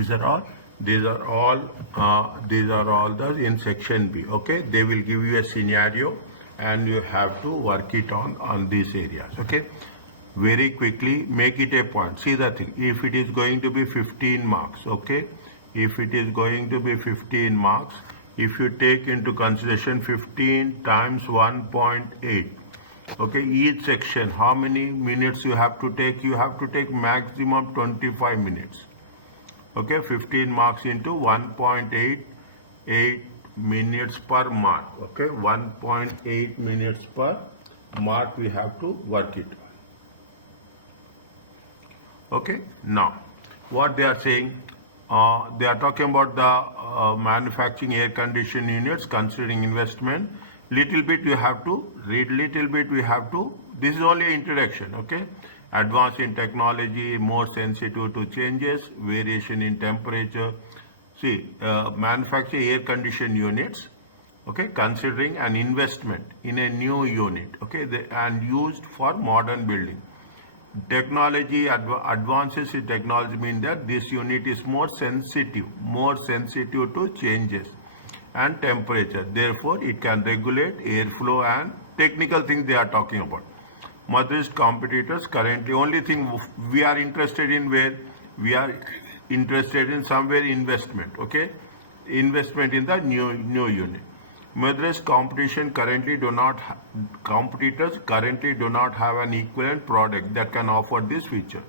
These are all. These are all the in section B. Okay, they will give you a scenario, and you have to work it on these areas. Okay, very quickly make it a point. See the thing. If it is going to be 15 marks, okay, if it is going to be 15 marks, if you take into consideration 15 times 1.8. Okay, each section, how many minutes you have to take? You have to take maximum 25 minutes. Okay, 15 marks into 1.88 minutes per mark. Okay, 1.8 minutes per mark we have to work it. Okay, now what they are saying, they are talking about the manufacturing air conditioning units considering investment. Little bit you have to read, little bit we have to, this is only introduction. Okay, advance in technology, more sensitive to changes, variation in temperature. See, manufacture air conditioned units, okay, considering an investment in a new unit, okay, and used for modern building. Technology, advances in technology mean that this unit is more sensitive to changes and temperature. Therefore, it can regulate airflow and technical things they are talking about. Midhurst competitors currently, only thing we are interested in, where we are interested in somewhere investment, okay, investment in the new unit. Midhurst competitors currently do not have an equivalent product that can offer this feature.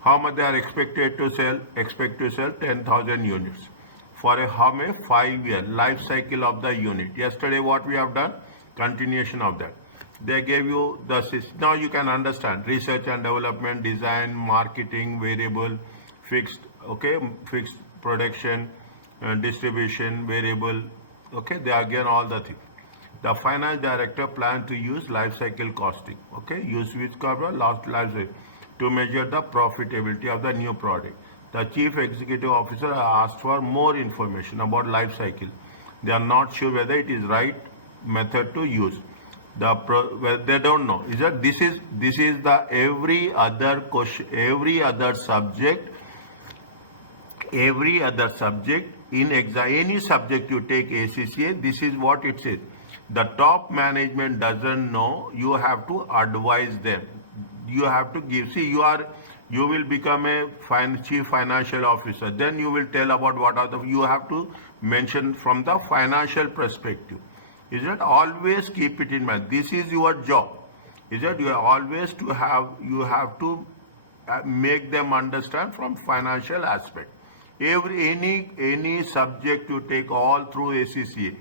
How much they are expected to sell? Expect to sell 10,000 units for a 5-year life cycle of the unit. Yesterday what we have done, continuation of that. They gave you the, now you can understand research and development, design, marketing, variable, fixed, okay, fixed production, distribution, variable. Okay, they are again all the things. The finance director planned to use life cycle costing, okay, use which cover last life cycle to measure the profitability of the new product. The chief executive officer asked for more information about life cycle. They are not sure whether it is right method to use. Well, they don't know. Is that this is the every other question, every other subject in exam, any subject you take ACCA, this is what it says. The top management doesn't know, you have to advise them. You have to give, see, you will become a chief financial officer, then you will tell about what are the, you have to mention from the financial perspective. Is that always keep it in mind. This is your job. Is that you are always to have, you have to make them understand from financial aspect. Any subject you take all through ACCA,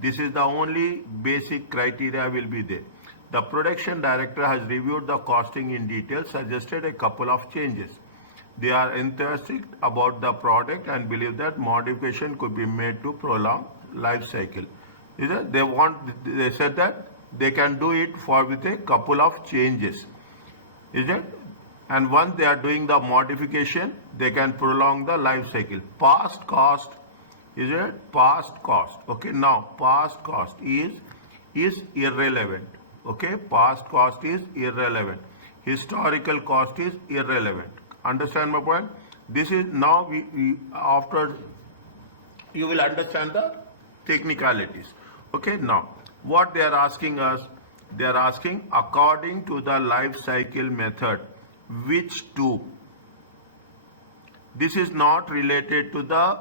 this is the only basic criteria will be there. The production director has reviewed the costing in detail, suggested a couple of changes. They are enthusiastic about the product and believe that modification could be made to prolong life cycle. Is that they said that they can do it with a couple of changes. Is it? And once they are doing the modification, they can prolong the life cycle. Past cost, is it? Past cost. Okay, now past cost is irrelevant. Okay, past cost is irrelevant. Historical cost is irrelevant. Understand my point? This is now we after you will understand the technicalities. Okay, now what they are asking us, they are asking according to the life cycle method, which two? This is not related to the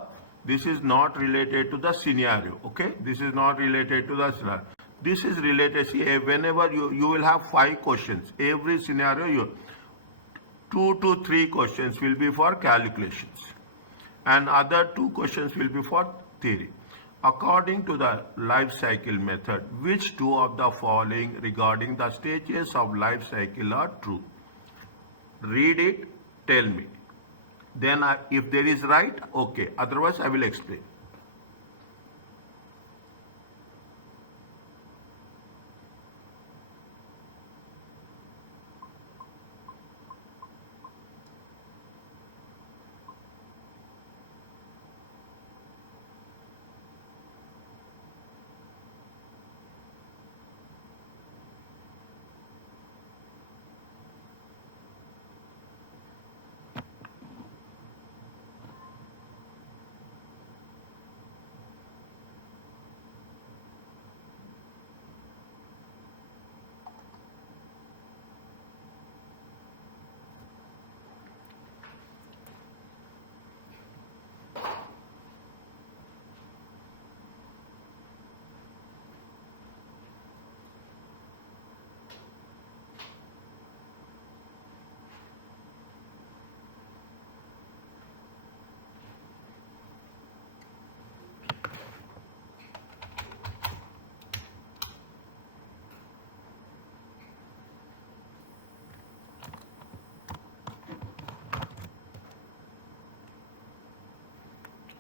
scenario. Okay, this is not related to the scenario. This is related, see, whenever you will have 5 questions, every scenario 2 to 3 questions will be for calculations and other 2 questions will be for theory. According to the life cycle method, which two of the following regarding the stages of life cycle are true? Read it, tell me. Then if there is right, okay. Otherwise, I will explain.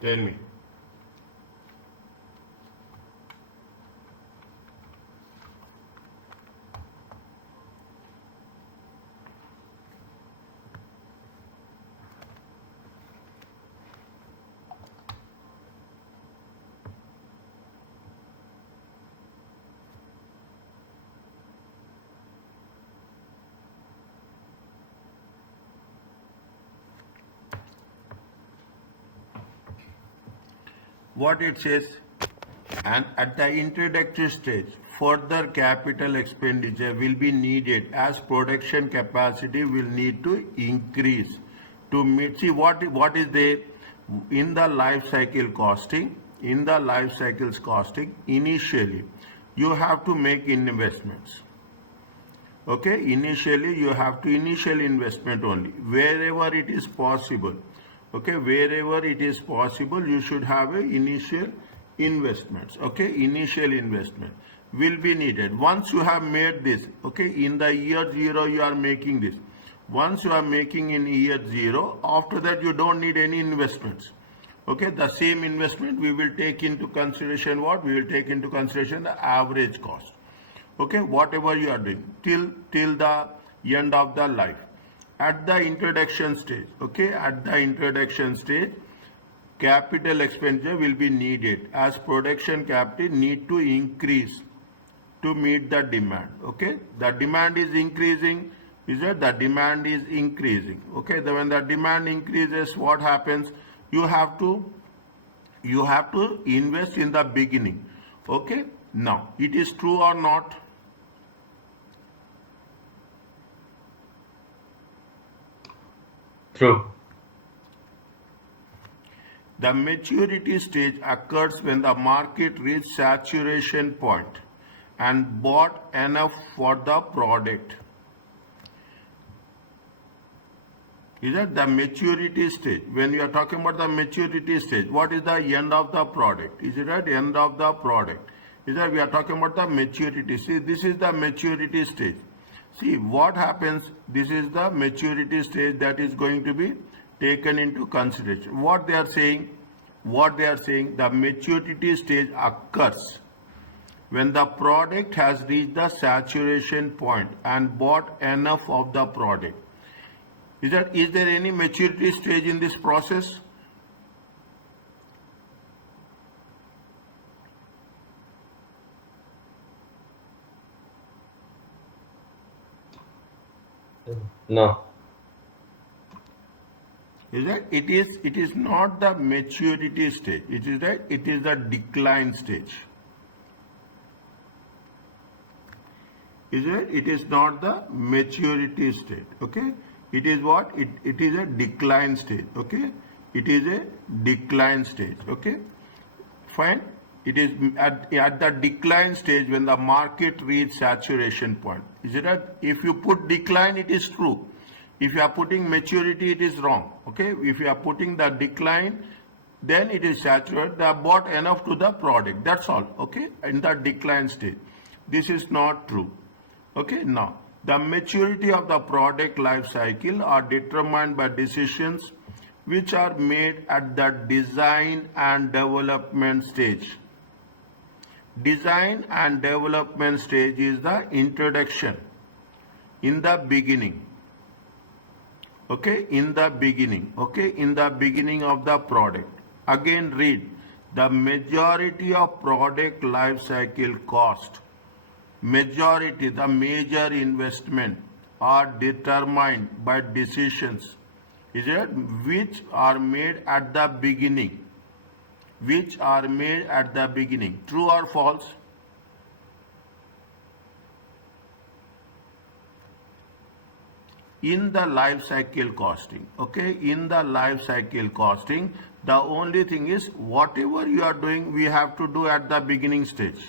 Tell me. What it says, and at the introductory stage, further capital expenditure will be needed as production capacity will need to increase to meet. See what is there in the life cycle costing. In the life cycles costing, initially you have to make investments. Okay, initially you have to initial investment only wherever it is possible. Okay, wherever it is possible, you should have a initial investments. Okay, initial investment will be needed. Once you have made this, okay, in the year 0 you are making this. Once you are making in year 0, after that you don't need any investments. Okay, the same investment we will take into consideration what? We will take into consideration the average cost. Okay, whatever you are doing till the end of the life. At the introduction stage, okay, at the introduction stage, capital expenditure will be needed as production capital need to increase to meet the demand. Okay, the demand is increasing. Is that the demand is increasing? Okay, when the demand increases, what happens? You have to invest in the beginning. Okay, now it is true or not? True. The maturity stage occurs when the market reaches saturation point and bought enough for the product. Is that the maturity stage? When we are talking about the maturity stage, what is the end of the product? Is it at the end of the product? Is that we are talking about the maturity? See, this is the maturity stage. See what happens. This is the maturity stage that is going to be taken into consideration. What they are saying, the maturity stage occurs when the product has reached the saturation point and bought enough of the product. Is there any maturity stage in this process? No. Is that it is not the maturity stage. It is that it is the decline stage. Is it is not the maturity state. Okay, it is what? It is a decline stage. Okay, it is a decline stage. Okay, fine. It is at the decline stage when the market reaches saturation point. Is it that if you put decline, it is true. If you are putting maturity, it is wrong. Okay, if you are putting the decline, then it is saturated. They have bought enough to the product. That's all. Okay, in the decline stage. This is not true. Okay, now the maturity of the product life cycle are determined by decisions which are made at the design and development stage. Design and development stage is the introduction, in the beginning. Okay, in the beginning. Okay, in the beginning of the product. Again read, the majority of product life cycle cost, majority, the major investment are determined by decisions, is it, which are made at the beginning. Which are made at the beginning. True or false? In the life cycle costing, okay, in the life cycle costing, the only thing is whatever you are doing, we have to do at the beginning stage.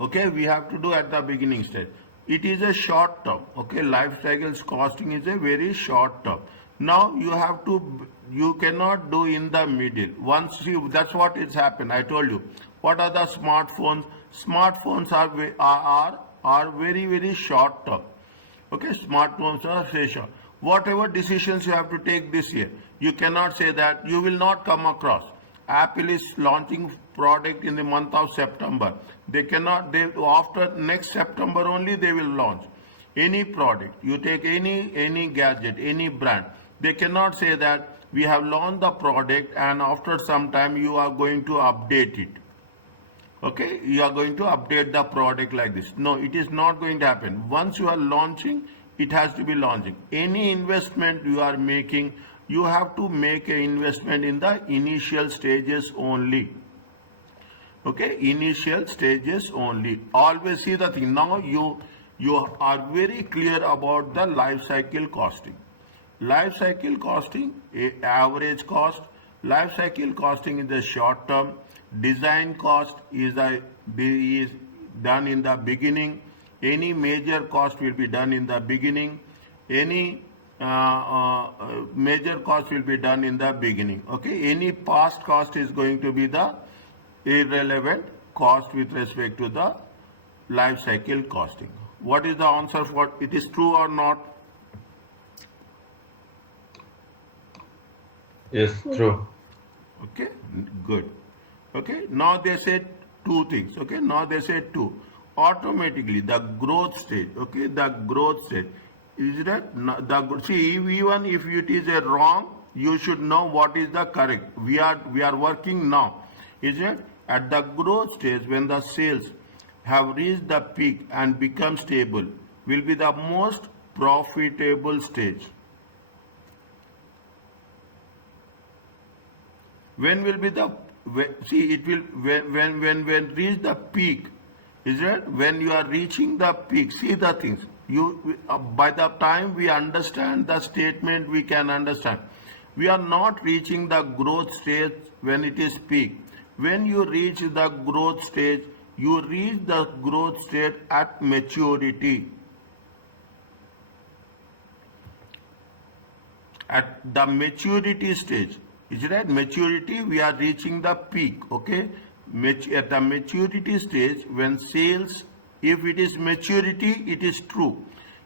Okay, we have to do at the beginning stage. It is a short term. Okay, life cycles costing is a very short term. Now you cannot do in the middle. Once that's what is happened. I told you. What are the smartphones? Smartphones are very, very short term. Okay, smartphones are very short. Whatever decisions you have to take this year, you cannot say that you will not come across. Apple is launching product in the month of September. They cannot, after next September only they will launch. Any product, you take any gadget, any brand, they cannot say that we have launched the product and after some time you are going to update it. Okay, you are going to update the product like this. No, it is not going to happen. Once you are launching, it has to be launching. Any investment you are making, you have to make an investment in the initial stages only. Okay, initial stages only. Always see the thing. Now you are very clear about the life cycle costing. Life cycle costing, average cost. Life cycle costing is the short term. Design cost is done in the beginning. Any major cost will be done in the beginning. Any major cost will be done in the beginning. Okay, any past cost is going to be the irrelevant cost with respect to the life cycle costing. What is the answer for it? Is true or not? Yes, true. Okay, good. Okay, now they said two things. Okay, now they said two. Automatically the growth stage. Okay, the growth stage is that the see, even if it is a wrong, you should know what is the correct. We are working now. Is it at the growth stage when the sales have reached the peak and become stable will be the most profitable stage. When will be the see it will when reach the peak, is it when you are reaching the peak? See the things you by the time we understand the statement we can understand. We are not reaching the growth stage when it is peak. When you reach the growth stage, you reach the growth state at maturity. At the maturity stage, is it right? Maturity, we are reaching the peak. Okay, at the maturity stage, when sales, if it is maturity, it is true.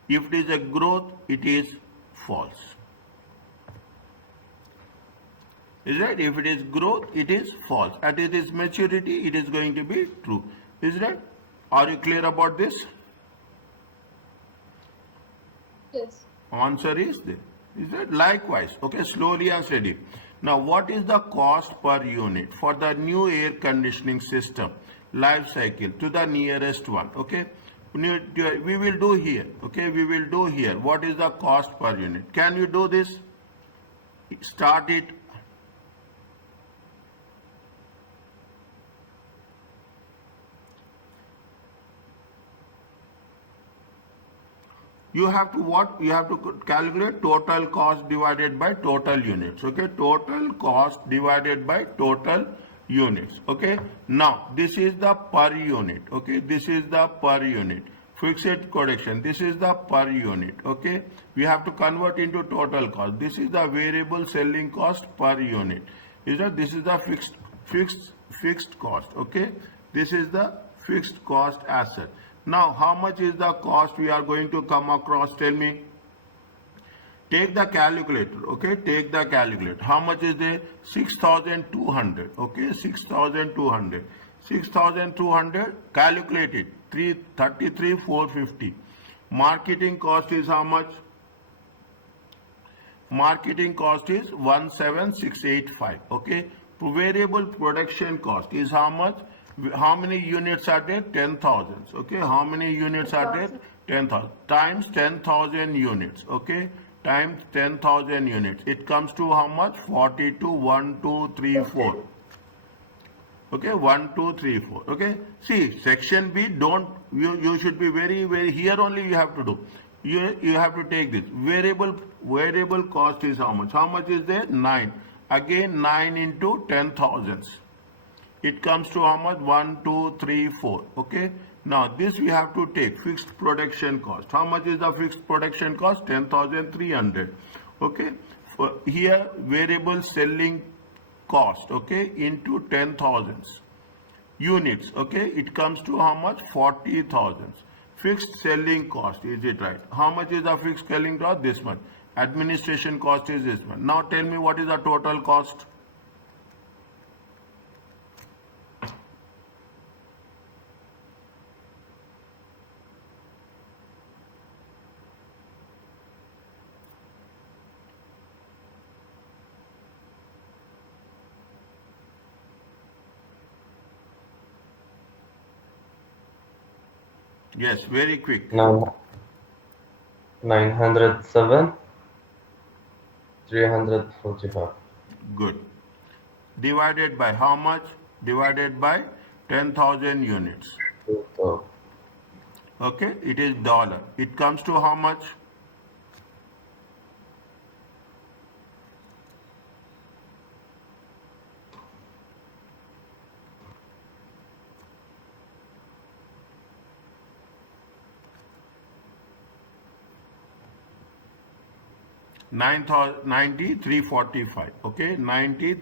If it is a growth, it is false. Is right? If it is growth, it is false. At it is maturity, it is going to be true. Is right? Are you clear about this? Yes. Answer is there. Is that likewise? Okay, slowly and steady. Now, what is the cost per unit for the new air conditioning system life cycle to the nearest one? Okay, we will do here. Okay, we will do here. What is the cost per unit? Can you do this? Start it. You have to what? You have to calculate total cost divided by total units. Okay, total cost divided by total units. Okay, now this is the per unit. Okay, this is the per unit. Fixed correction. This is the per unit. Okay, we have to convert into total cost. This is the variable selling cost per unit. Is that this is the fixed cost. Okay, this is the fixed cost asset. Now, how much is the cost we are going to come across? Tell me. Take the calculator. Okay, take the calculator. How much is the 6,200? Okay, 6,200. 6,200. Calculate it. 33,450. Marketing cost is how much? Marketing cost is 17,685. Okay. Variable production cost is how much? How many units are there? 10,000. Okay, how many units are there? 10,000 times 10,000 units. Okay, times 10,000 units. It comes to how much? 42. 1, 2, 3, 4. Okay, 1, 2, 3, 4. Okay, see section B. Don't you should be very here only you have to do. You have to take this variable cost is how much? How much is there? 9. Again 9 into 10,000. It comes to how much? 1, 2, 3, 4. Okay. Now this we have to take fixed production cost. How much is the fixed production cost? 10,300. Okay. For here variable selling cost. Okay. Into 10,000 units. Okay. It comes to how much? 40,000. Fixed selling cost. Is it right? How much is the fixed selling cost? This much. Administration cost is this one. Now tell me what is the total cost? Yes, very quick. 907, 345. Good. Divided by how much? Divided by 10,000 units. So, Okay, it is dollar. It comes to how much? $93.45. Okay, 90.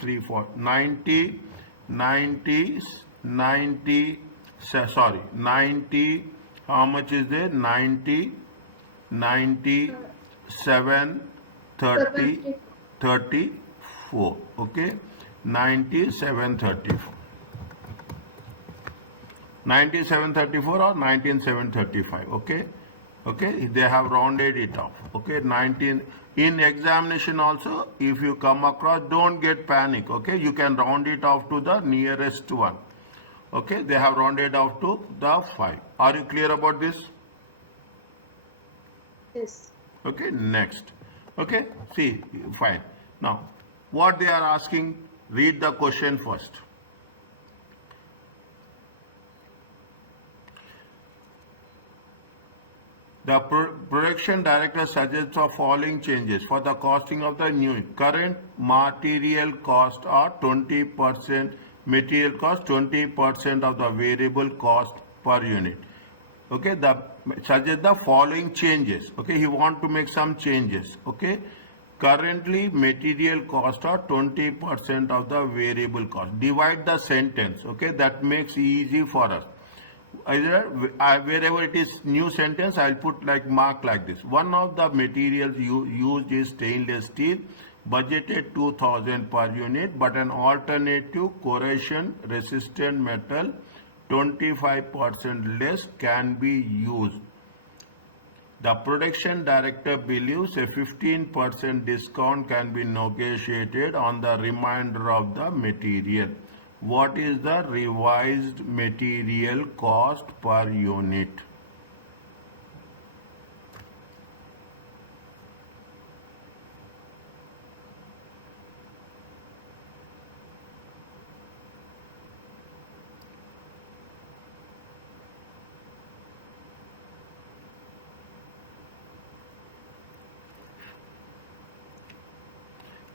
How much is there? 97, 34. Okay, 9734. 9734 or 19735. Okay, okay, they have rounded it off. Okay, 19. In examination also, if you come across, don't get panic. Okay, you can round it off to the nearest one. Okay, they have rounded off to the 5. Are you clear about this? Yes. Okay, next. Okay, see, fine. Now, what they are asking, read the question first. The production director suggests the following changes for the costing of the new current material cost are 20% material cost, 20% of the variable cost per unit. Okay, the suggest the following changes. Okay, he want to make some changes. Okay, currently material cost are 20% of the variable cost. Divide the sentence. Okay, that makes easy for us. Either wherever it is new sentence, I'll put like mark like this. One of the materials used is stainless steel, budgeted 2000 per unit, but an alternative corrosion resistant metal 25% less can be used. The production director believes a 15% discount can be negotiated on the remainder of the material. What is the revised material cost per unit?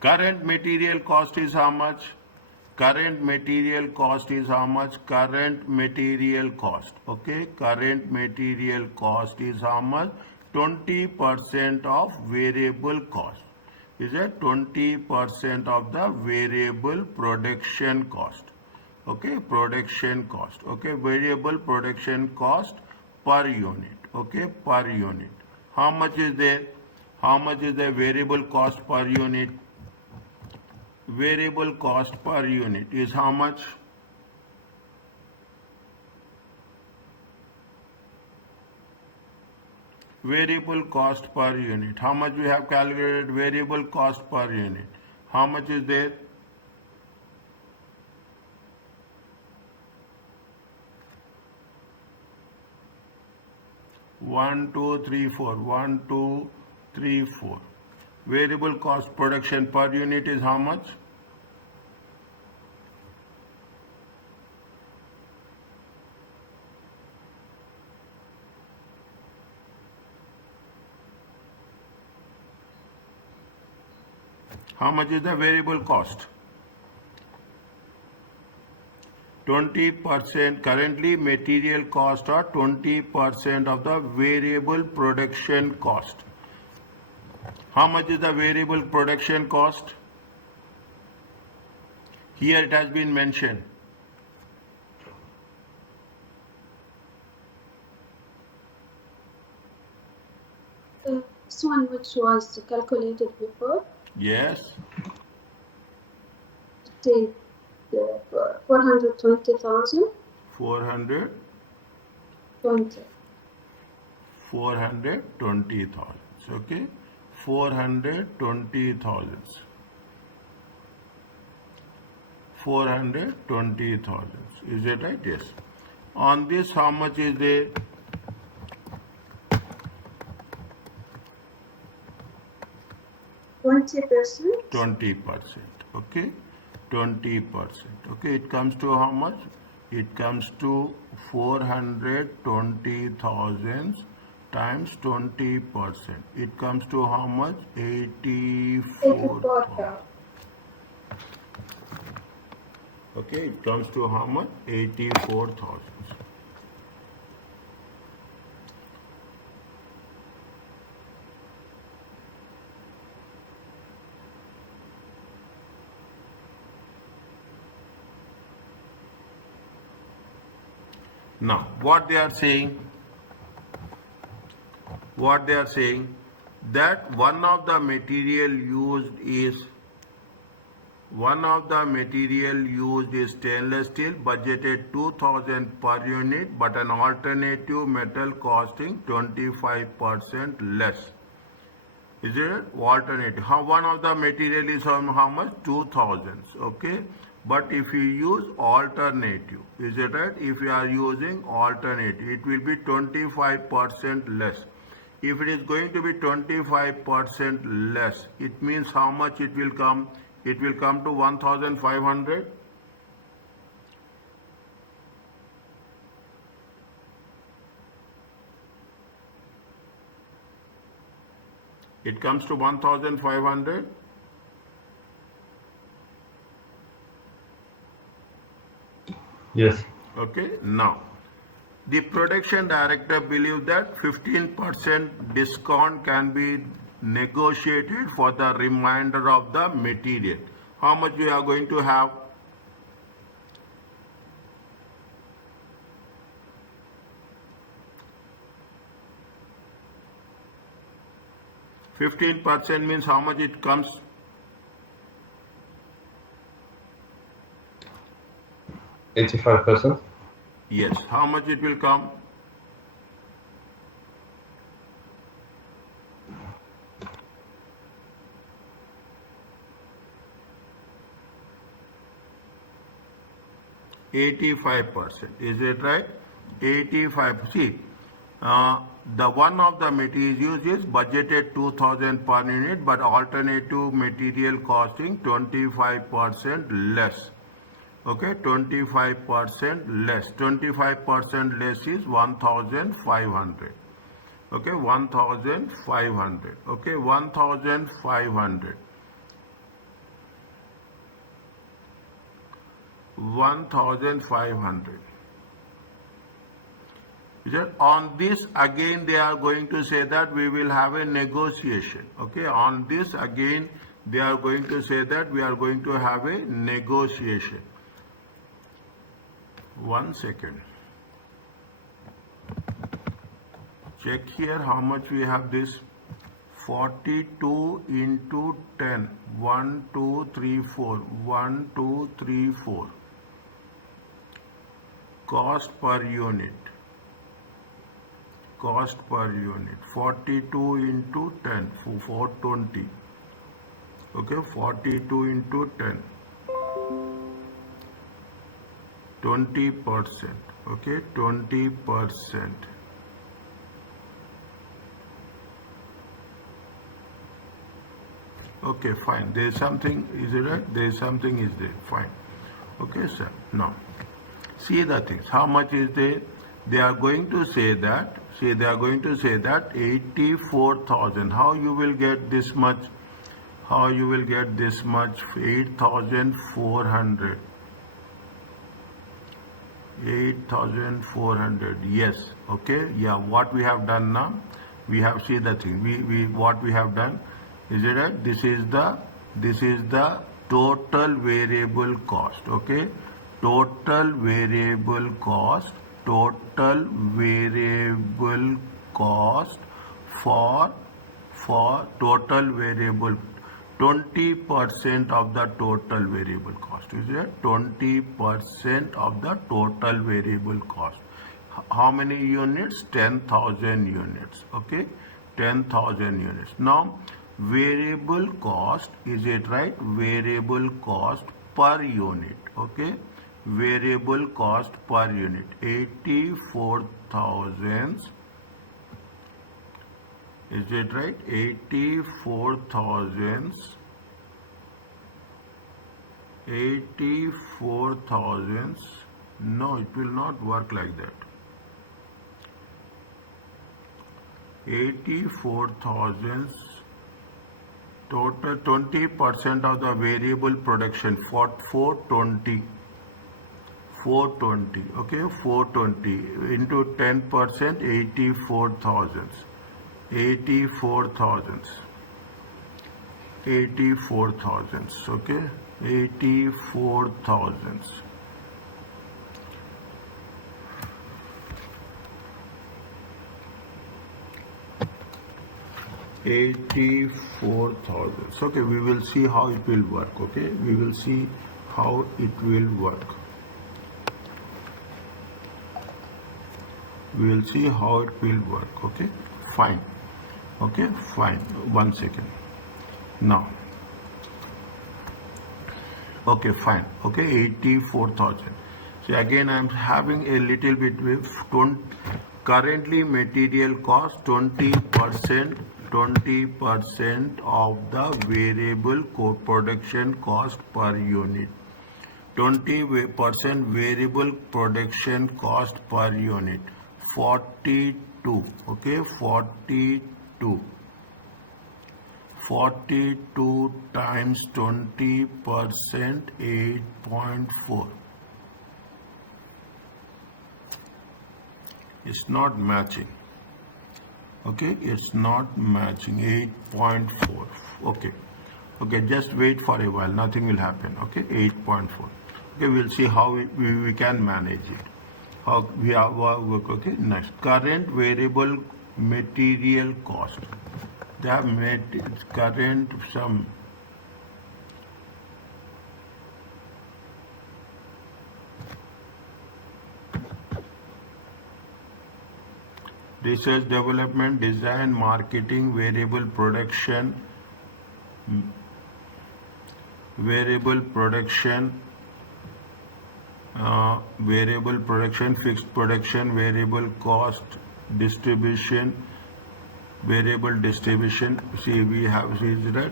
Current material cost is how much? Current material cost is how much? Current material cost. Okay, current material cost is how much? 20% of variable cost. Is it 20% of the variable production cost? Okay, production cost. Okay, variable production cost per unit. Okay, per unit. How much is there? How much is the variable cost per unit? Variable cost per unit is how much? Variable cost per unit. How much we have calculated variable cost per unit? How much is there? One, two, three, four. 1, 2, 3, 4. Variable cost production per unit is how much? How much is the variable cost? 20%. Currently material cost are 20% of the variable production cost. How much is the variable production cost? Here it has been mentioned. This one which was calculated before, Yes. it is 420,000. 400. 20. 420,000. Okay. 420,000. 420,000. Is it right? Yes. On this, how much is there? 20%. 20%. Okay. 20%. Okay. It comes to how much? It comes to 420,000 times 20%. It comes to how much? 84,000. 84,000. Okay, it comes to how much? 84,000. Now, what they are saying that one of the material used is stainless steel, budgeted 2,000 per unit, but an alternative metal costing 25% less. Is it alternative? How one of the material is how much? 2,000. Okay. But if you use alternative, is it right? If you are using alternative, it will be 25% less. If it is going to be 25% less, it means how much it will come? It will come to 1,500. It comes to 1,500. Yes. Okay. Now, the production director believes that 15% discount can be negotiated for the remainder of the material. How much we are going to have? %15 means how much it comes? 85%. Yes. How much it will come? 85%. Is it right? 85. See, the one of the materials used is budgeted 2,000 per unit, but alternative material costing 25% less. Okay, 25% less. 25% less is 1,500. Okay, 1,500. Okay, 1,500. 1,500. On this again they are going to say that we will have a negotiation. Okay, on this again they are going to say that we are going to have a negotiation. 1 second. Check here how much we have this. 42 into 10. 1, 2, 3, 4. 1, 2, 3, 4. Cost per unit. Cost per unit. 42 into 10. 420. Okay, 42 into 10. 20%. Okay, 20%. Okay, fine. There is something, is it right? There is something is there. Fine. Okay, sir. Now, see the things. How much is there? They are going to say that, they are going to say that 84,000. How you will get this much? How you will get this much? 8,400. 8,400. Yes. Okay. Yeah. What we have done now? We have seen the thing. What we have done? Is it right? This is the total variable cost. Okay. Total variable cost. Total variable cost for for total variable 20% of the total variable cost. Is it 20% of the total variable cost? How many units? 10,000 units. Okay, 10,000 units. Now variable cost, is it right? Variable cost per unit. Okay, variable cost per unit 84,000. Is it right? 84,000. 84,000. No, it will not work like that. 84,000 total 20% of the variable production for 420. 420. Okay, 420 into 10%, 84,000. 84,000. 84,000. Okay, 84,000. 84,000. Okay, we will see how it will work. Okay, we will see how it will work. We will see how it will work. Okay, fine. Okay, fine. 1 second. Now. Okay, fine. Okay, 84,000. See, again, I am having a little bit with currently material cost 20%. 20% of the variable production cost per unit. 20% variable production cost per unit. 42. Okay, 42. 42 times 20%, 8.4. It's not matching. Okay, it's not matching. 8.4. Okay, okay, just wait for a while, nothing will happen. Okay, 8.4. Okay, we'll see how we can manage it. How we are work. Okay, next, current variable material cost. They have made current some. Research, development, design, marketing, variable production, fixed production, variable cost, distribution, variable distribution. See, we have, see that?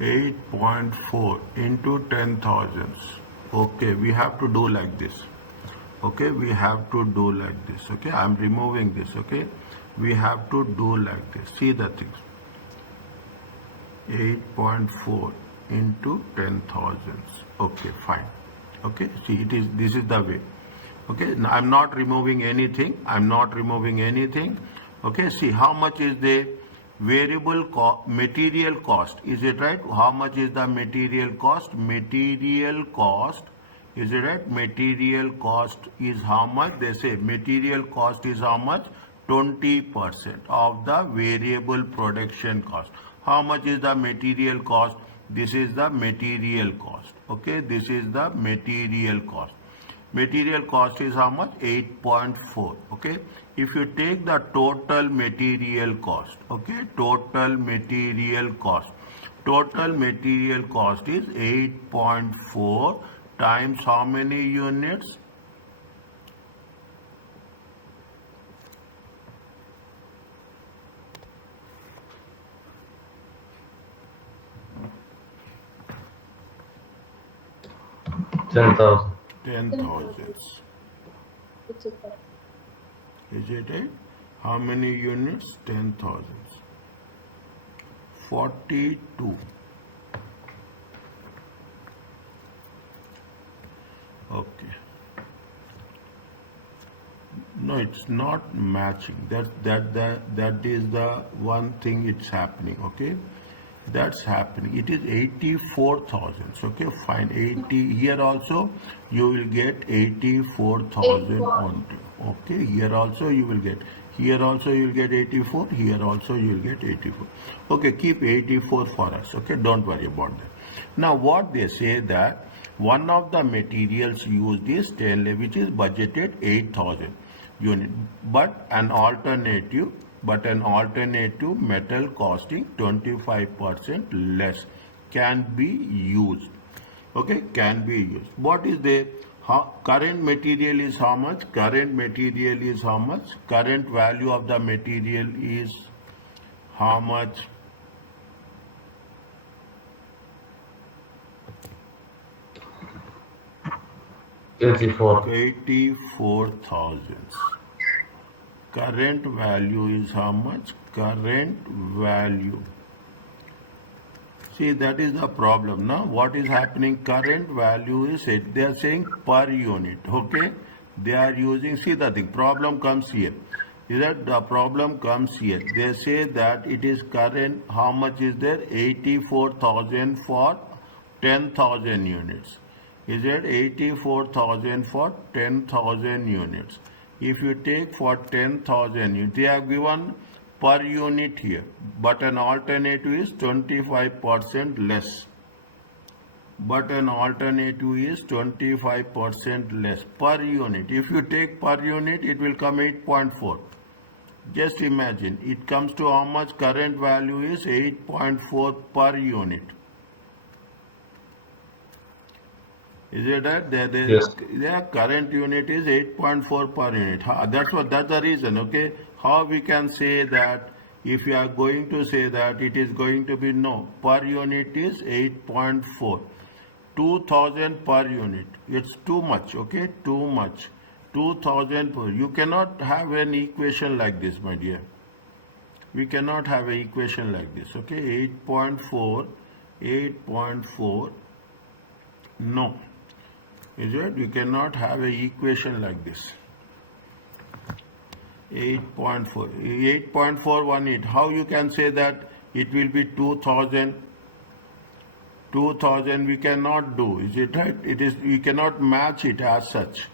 $8.4 into 10,000. Okay, we have to do like this. Okay, we have to do like this. Okay, I am removing this. Okay, we have to do like this. See the things. 8.4 into 10,000. Okay, fine. Okay, see, it is, this is the way. Okay, now I'm not removing anything. I'm not removing anything. Okay, see how much is the variable material cost. Is it right? How much is the material cost? Material cost. Is it right? Material cost is how much? They say material cost is how much? 20% of the variable production cost. How much is the material cost? This is the material cost. Okay, this is the material cost. Material cost is how much? 8.4. Okay, if you take the total material cost, okay, total material cost is 8.4 times how many units? $10,000. 10,000. It's okay. Is it right? How many units? 10,000. 42. Okay. No, it's not matching. That is the one thing it's happening. Okay. That's happening. It is 84,000. Okay, fine. 80 here also you will get 84,000 on. Okay, here also you will get. Here also you will get 84. Here also you will get 84. Okay, keep 84 for us. Okay, don't worry about that. Now what they say that one of the materials used is stainless, which is budgeted 8,000 unit, but an alternative metal costing 25% less can be used. Okay, can be used. What is the current material is how much? Current material is how much? Current value of the material is how much? $84. 84,000. Current value is how much? Current value. See, that is the problem. Now, what is happening? Current value is it. They are saying per unit. Okay, they are using. See the thing. Problem comes here. Is that the problem comes here? They say that it is current. How much is there? 84,000 for 10,000 units. Is it 84,000 for 10,000 units? If you take for 10,000 units, they have given per unit here, but an alternative is 25% less. But an alternative is 25% less per unit. If you take per unit, it will come 8.4. Just imagine, it comes to how much? Current value is 8.4 per unit. Is it that? Yes. Their current unit is 8.4 per unit. That's the reason, okay? How we can say that if you are going to say that it is going to be no, per unit is 8.4. 2,000 per unit. It's too much, okay? Too much. 2,000 per. You cannot have an equation like this, my dear. We cannot have an equation like this, okay? 8.4, 8.4. No. Is it? We cannot have an equation like this. 8.4, 8.418. How you can say that it will be 2,000? 2,000 we cannot do. Is it right? It is. We cannot match it as such.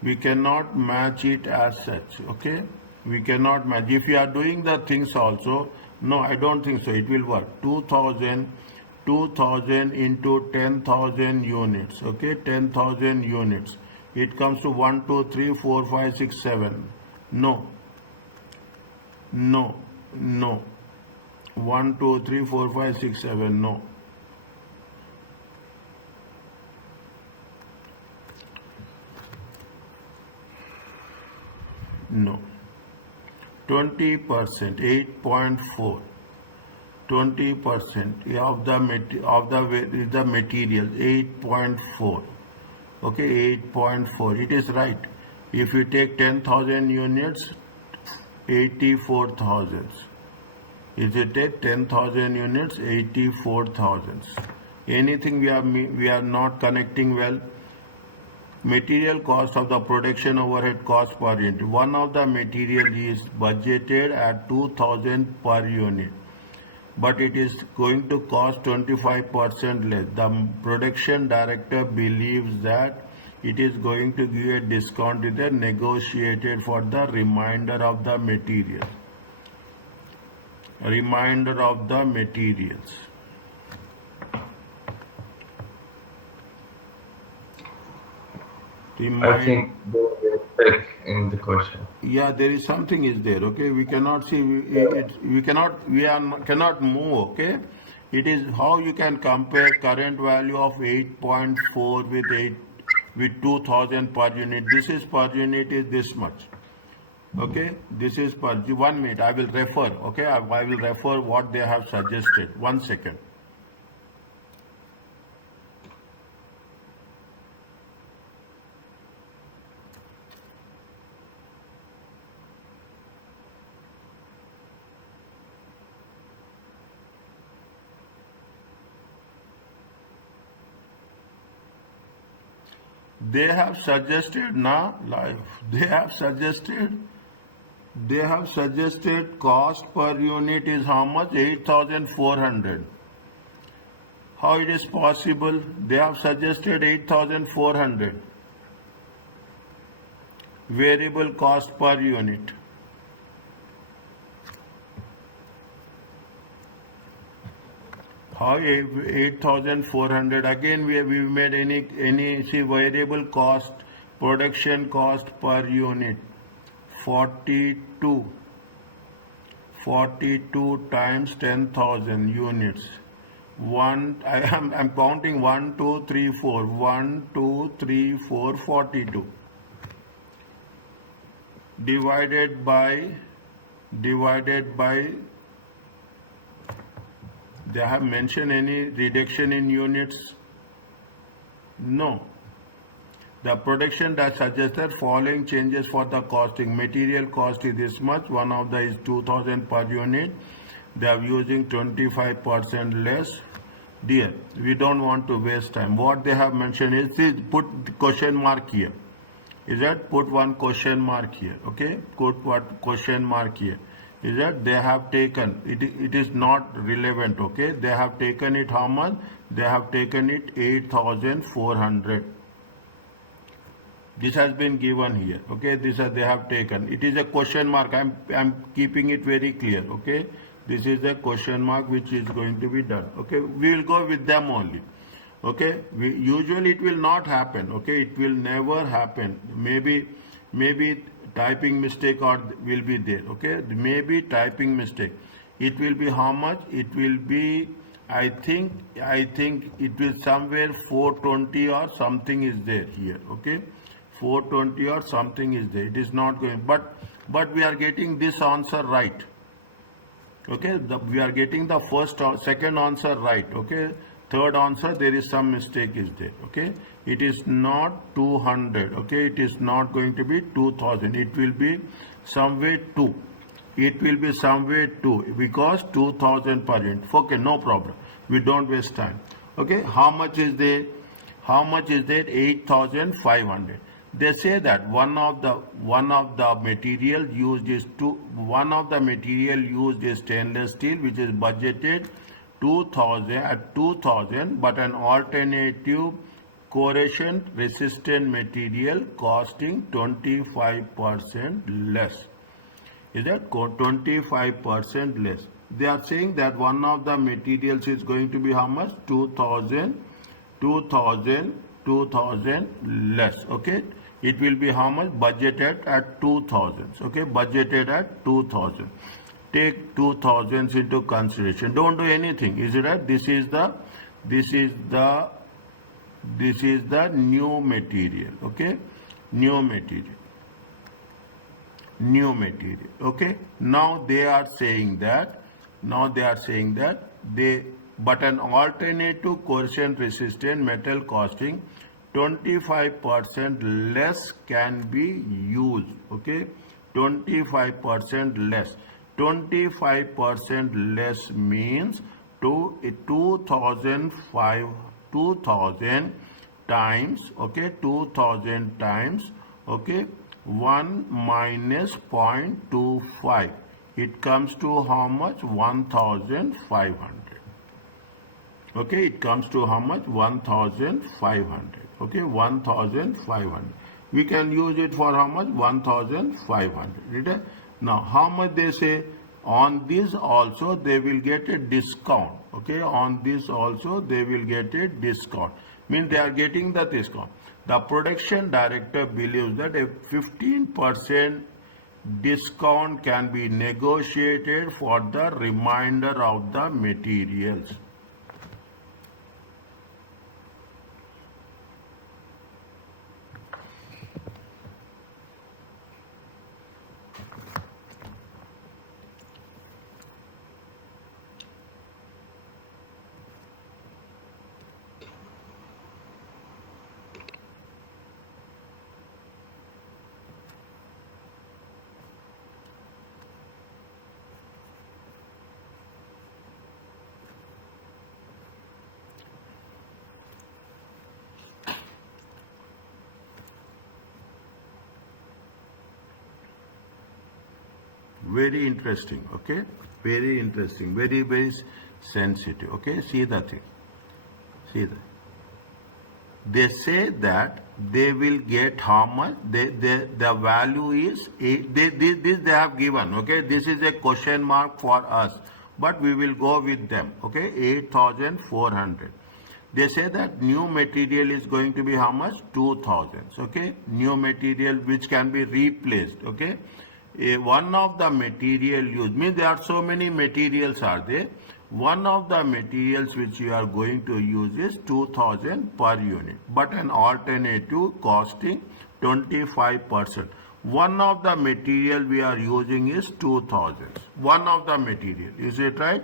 We cannot match it as such. Okay? We cannot match. If you are doing the things also, no, I don't think so. It will work. 2,000 into 10,000 units. Okay, 10,000 units. It comes to 1, 2, 3, 4, 5, 6, 7. No. No. No. 1, 2, 3, 4, 5, 6, 7. No. No. 20%, 8.4. 20% of the material, 8.4. Okay, 8.4. It is right. If you take 10,000 units, 84,000. Is it a 10,000 units, 84,000? Anything we are not connecting well? Material cost of the production overhead cost per unit. One of the material is budgeted at 2,000 per unit, but it is going to cost 25% less. The production director believes that it is going to give a discount with a negotiated for the remainder of the material. Remainder of the materials. I think there is a mistake in the question. Yeah, there is something is there. Okay, we cannot see. Cannot move. Okay, it is how you can compare current value of 8.4 with 2,000 per unit. This is per unit is this much. Okay, this is per 1 minute. I will refer. Okay, I will refer what they have suggested. 1 second. They have suggested cost per unit is how much? 8,400. How it is possible? They have suggested 8,400 variable cost per unit. How 8,400? Again, we made any see variable cost, production cost per unit, 42 times 10,000 units. I'm counting 1, 2, 3, 4. 1, 2, 3, 4, 42. Divided by, they have mentioned any reduction in units? No. The production that suggested following changes for the costing. Material cost is this much. One of the is 2,000 per unit. They are using 25% less. Dear, we don't want to waste time. What they have mentioned is put the question mark here. Is that put one question mark here? Okay, put what question mark here? Is that they have taken it is not relevant. Okay, they have taken it how much? They have taken it 8,400. This has been given here. Okay, this they have taken. It is a question mark. I'm keeping it very clear. Okay, this is a question mark which is going to be done. Okay, we will go with them only. Okay, usually it will not happen. Okay, it will never happen. Maybe typing mistake or will be there. Okay, maybe typing mistake. It will be how much? It will be, I think it will somewhere 420 or something is there here. Okay, 420 or something is there. It is not going, but we are getting this answer right. Okay, we are getting the second answer right. Okay, third answer there is some mistake is there. Okay, it is not 200. Okay, it is not going to be 2,000. It will be somewhere 2. It will be somewhere 2 because 2,000 per unit. Okay, no problem. We don't waste time. Okay, how much is there? 8,500. They say that one of the material used is stainless steel, which is budgeted 2,000, but an alternative corrosion resistant material costing 25% less. Is that 25% less? They are saying that one of the materials is going to be how much? 2,000 less. Okay, it will be how much? Budgeted at 2,000. Okay, budgeted at 2,000. Take 2,000 into consideration. Don't do anything. Is it right? This is the new material. Okay, new material. Okay, now they are saying that but an alternative corrosion resistant metal costing 25% less can be used. Okay, 25% less. 25% less means 2,000 times. Okay, 2,000 times. Okay, 1 minus 0.25. It comes to how much? 1,500. Okay, it comes to how much? 1,500. Okay, 1,500. We can use it for how much? 1,500. Now, how much they say? On this also they will get a discount. Okay, on this also they will get a discount. Means they are getting the discount. The production director believes that a 15% discount can be negotiated for the remainder of the materials. Very interesting. Okay, very interesting, very sensitive. Okay, see the thing. See that. They say that they will get how much? The value is this they have given. Okay, this is a question mark for us, but we will go with them. Okay, 8,400. They say that new material is going to be how much? 2,000. Okay, new material which can be replaced. Okay, one of the material used means there are so many materials are there. One of the materials which you are going to use is 2,000 per unit, but an alternative costing 25%. One of the material we are using is 2,000. One of the material, is it right?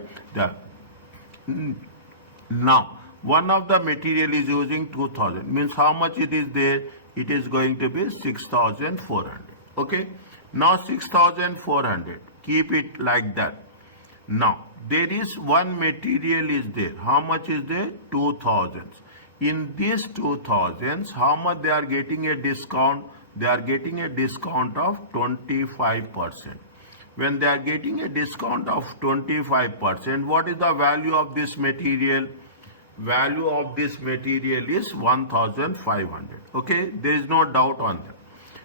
Now, one of the material is using 2,000. Means how much it is there? It is going to be 6,400. Okay. Now 6,400. Keep it like that. Now, there is one material is there. How much is there? 2,000. In these 2,000, how much they are getting a discount? They are getting a discount of 25%. When they are getting a discount of 25%, what is the value of this material? Value of this material is 1,500. Okay, there is no doubt on that.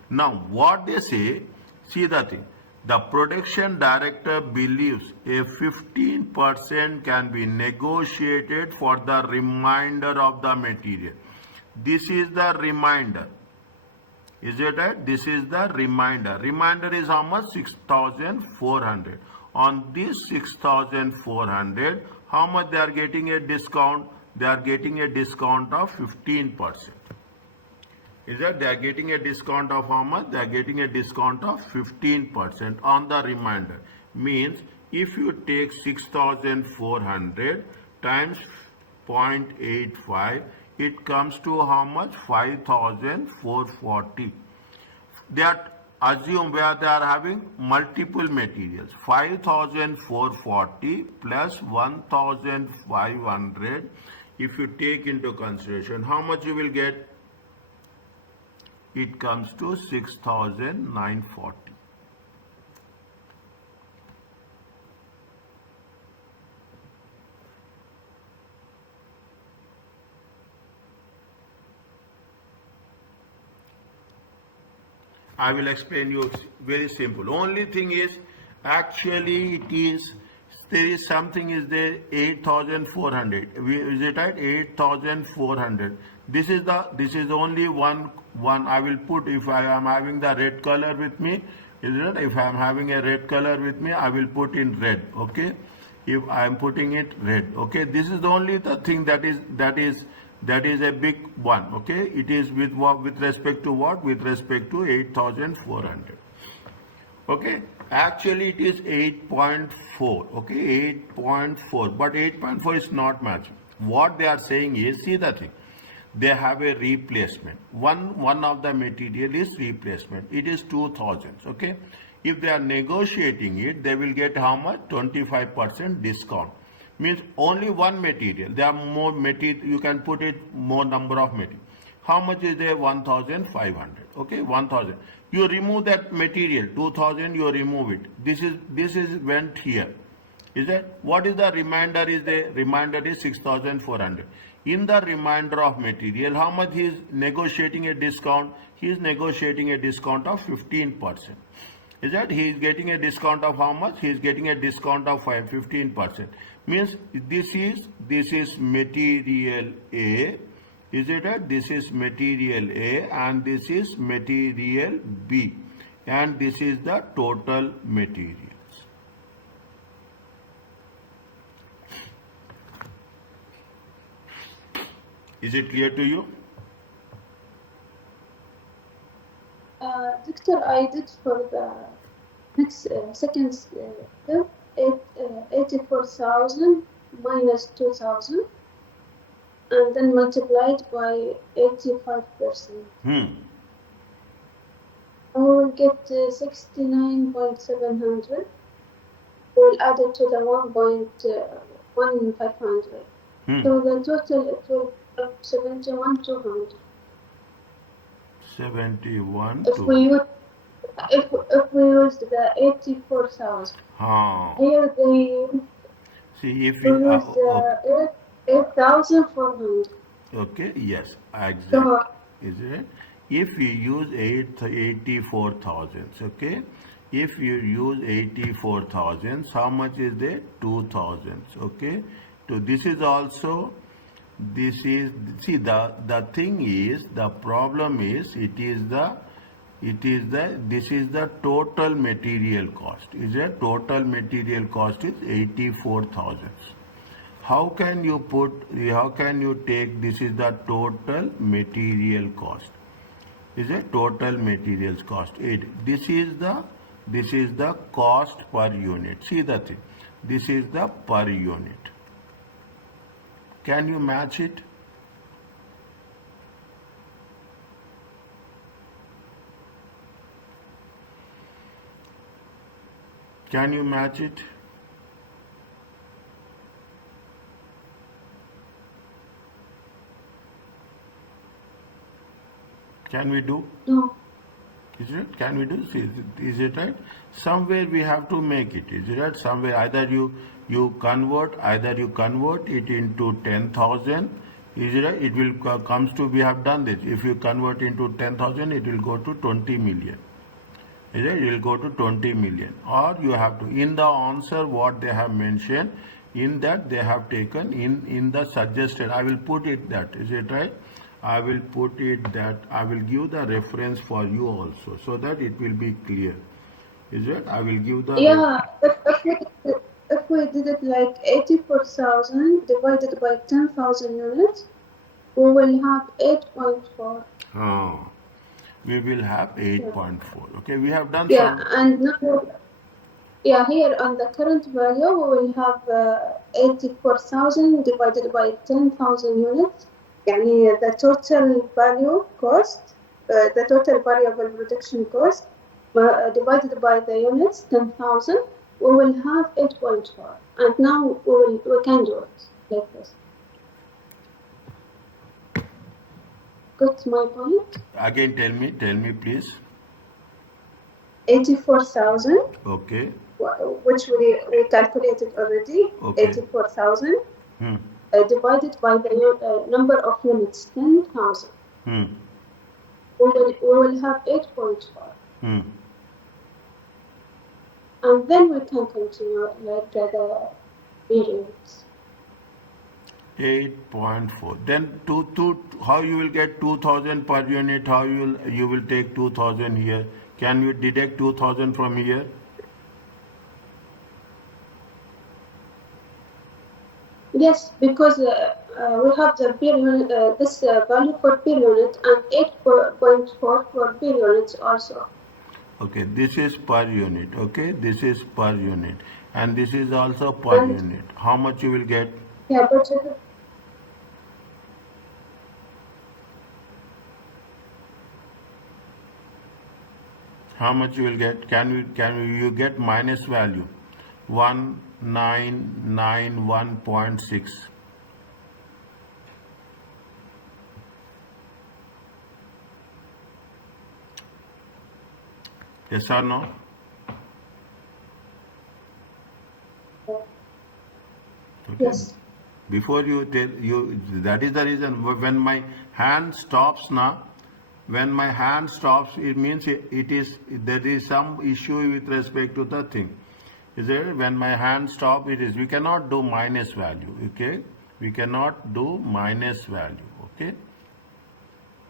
Now, what they say, see the thing. The production director believes a 15% can be negotiated for the remainder of the material. This is the remainder. Is it right? This is the remainder. Remainder is how much? 6,400. On this 6,400, how much they are getting a discount? They are getting a discount of 15%. Is that they are getting a discount of how much? They are getting a discount of 15% on the remainder. Means if you take 6,400 times 0.85, it comes to how much? 5,440. They are assume where they are having multiple materials. 5,440 plus 1,500. If you take into consideration, how much you will get? It comes to 6,940. I will explain you very simple. Only thing is, actually it is, there is something is there 8,400. Is it right? 8,400. This is only one I will put if I am having the red color with me. Is it? If I am having a red color with me, I will put in red. Okay. If I am putting it red. Okay. This is the only the thing that is a big one. Okay. It is with respect to what? With respect to 8,400. Okay. Actually, it is 8.4. Okay. 8.4. But 8.4 is not matching. What they are saying is, see the thing. They have a replacement. One of the material is replacement. It is 2,000. Okay. If they are negotiating it, they will get how much? 25% discount. Means only one material. There are more material. You can put it more number of material. How much is there? 1,500. Okay, 1,000. You remove that material. 2,000. You remove it. This is went here. Is that what is the remainder? Is the remainder is 6,400. In the remainder of material, how much he is negotiating a discount? He is negotiating a discount of 15%. Is that he is getting a discount of how much? He is getting a discount of 15%. Means this is material A. Is it right? This is material A and this is material B. And this is the total material. Is it clear to you? Doctor, I did for the next second step, 84,000 minus 2,000 and then multiplied by 85%. I will get 69,700. We'll add it to the 1,500. So the total it will be 71,200. 71. If we use the 84,000. Here they see if we you use 8,400. Okay, yes, exactly. So, Is it? If you use 84,000, okay? If you use 84,000, how much is there? 2,000, okay? So this is also, this is, see, the thing is, the problem is, this is the total material cost. Is it? Total material cost is 84,000. How can you take, this is the total material cost. Is a total materials cost. This is the cost per unit. See the thing. This is the per unit. Can you match it? Can you match it? Can we do? no. Is it? Can we do? Is it right? Somewhere we have to make it. Is it right? Somewhere either you convert it into 10,000. Is it right? It will comes to, we have done this. If you convert into 10,000, it will go to 20 million. Is it? It will go to 20 million. Or you have to, in the answer what they have mentioned, in that they have taken in the suggested. I will put it that. Is it right? I will put it that, I will give the reference for you also, so that it will be clear. Is it? I will give the Yeah, if we did it like 84,000 divided by 10,000 units, we will have 8.4. we will have 8.4. Okay, we have done Yeah, some. and now, yeah, here on the current value, we will have 84,000 divided by 10,000 units. يعني the total value cost, the total variable production cost divided by the units, 10,000, we will have 8.4. And now we can do it like this. Got my point? Again, tell me please. 84,000. Okay. Which we calculated already, Okay. 84,000 Hmm. divided by the number of units, 10,000. Hmm. We will have 8.4. Hmm. And then we can continue like the periods. 8.4. Then how you will get 2,000 per unit? How you will take 2,000 here? Can you deduct 2,000 from here? Yes, because we have the per unit, this value for per unit and 8.4 for per units also. Okay, this is per unit. Okay, this is per unit, and this is also per And unit. How much you will get? yeah, but How much you will get? Can you get minus value? 1991.6. Yes or no? Okay. yes. Before you tell you, that is the reason when my hand stops now. When my hand stops, it means there is some issue with respect to the thing. Is it? When my hand stops, it is. We cannot do minus value. Okay, we cannot do minus value. Okay.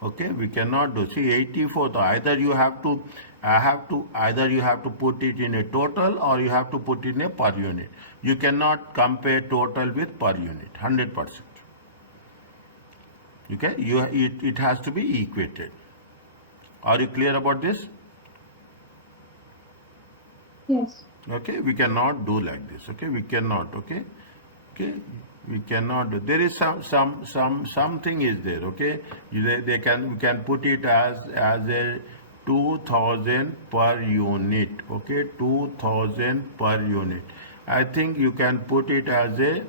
Okay, we cannot do. See, 84. Either you have to, either you have to put it in a total, or you have to put in a per unit. You cannot compare total with per unit. 100%. Okay, it has to be equated. Are you clear about this? Yes. Okay, we cannot do like this. Okay, we cannot. Okay, okay, we cannot do. There is something is there. Okay, we can put it as a 2,000 per unit. Okay, 2,000 per unit. I think you can put it as a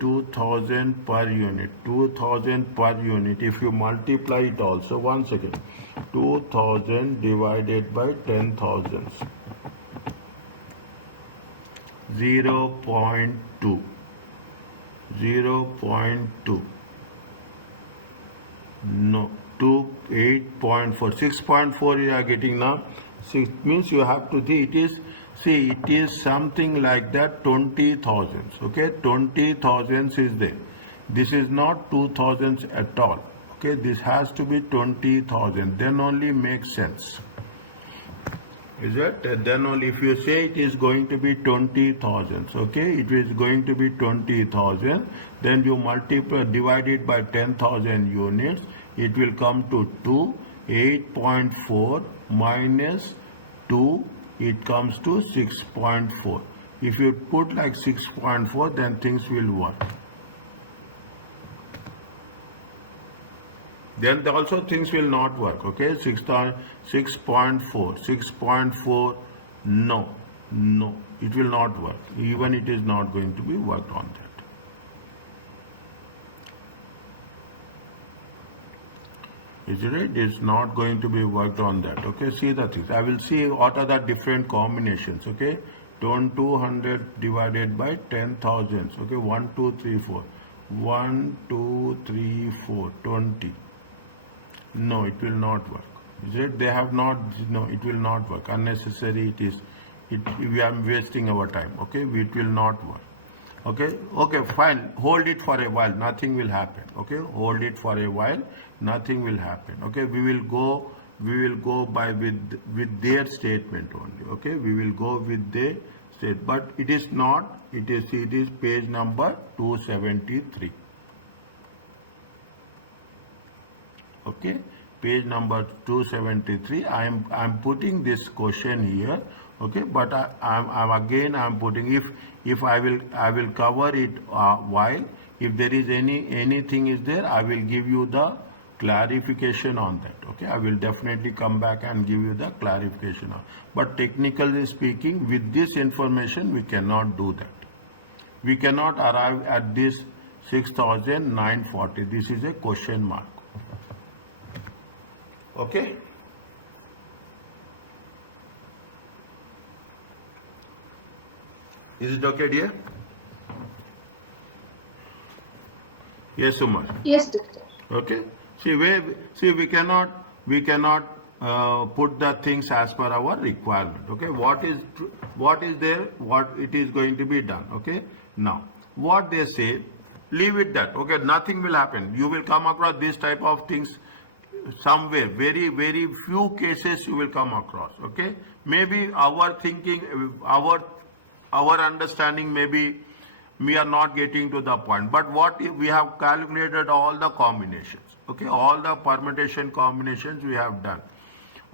2,000 per unit. 2,000 per unit. If you multiply it also, 1 second. 2,000 divided by 10,000. 0.2. 0.2. No, 8.4. 6.4 you are getting now. 6 means you have to see it is something like that 20,000. Okay, 20,000 is there. This is not 2,000 at all. Okay, this has to be 20,000. Then only makes sense. Is it? Then only if you say it is going to be 20,000, okay, it is going to be 20,000, then you multiply, divide it by 10,000 units, it will come to 2, 8.4 minus 2, it comes to 6.4. If you put like 6.4, then things will work. Then also things will not work, okay? 6.4, 6.4, no, it will not work. Even it is not going to be worked on that. Is it? It's not going to be worked on that, okay? See the things. I will see what are the different combinations, okay? 200 divided by 10,000, okay? 1, 2, 3, 4. 1, 2, 3, 4, 20. No, it will not work. Is it? They have not, no, it will not work. Unnecessary it is. We are wasting our time. Okay, it will not work. Okay, fine. Hold it for a while. Nothing will happen. Okay, hold it for a while. Nothing will happen. Okay, we will go by with their statement only. Okay, we will go with their state. But it is not. It is page number 273. Okay, page number 273. I am putting this question here. Okay, but I'm putting, if I will cover it while if there is anything is there, I will give you the clarification on that. Okay, I will definitely come back and give you the clarification on. But technically speaking, with this information we cannot do that. We cannot arrive at this 6,940. This is a question mark. Okay, is it okay, dear? Yes, Umar. Yes, doctor. Okay, we cannot put the things as per our requirement. Okay, what is there, what it is going to be done. Okay, now what they say, leave it that. Okay, nothing will happen. You will come across this type of things somewhere. Very few cases you will come across. Okay, maybe our thinking, our understanding, maybe we are not getting to the point. But what if we have calculated all the combinations? Okay, all the permutation combinations we have done.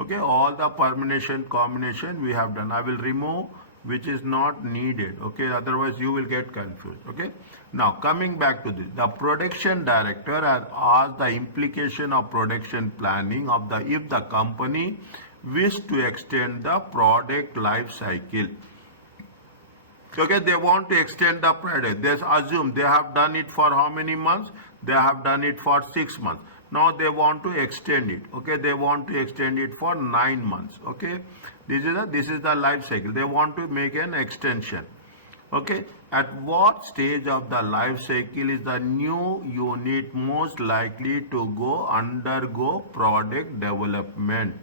Okay, all the permutation combination we have done. I will remove which is not needed. Okay, otherwise you will get confused. Okay, now coming back to this, the production director has asked the implication of production planning of if the company wish to extend the product life cycle. Okay, they want to extend the product. They assume they have done it for how many months? They have done it for 6 months. Now they want to extend it. Okay, they want to extend it for 9 months. Okay, this is the life cycle. They want to make an extension. Okay, at what stage of the life cycle is the new unit most likely to undergo product development?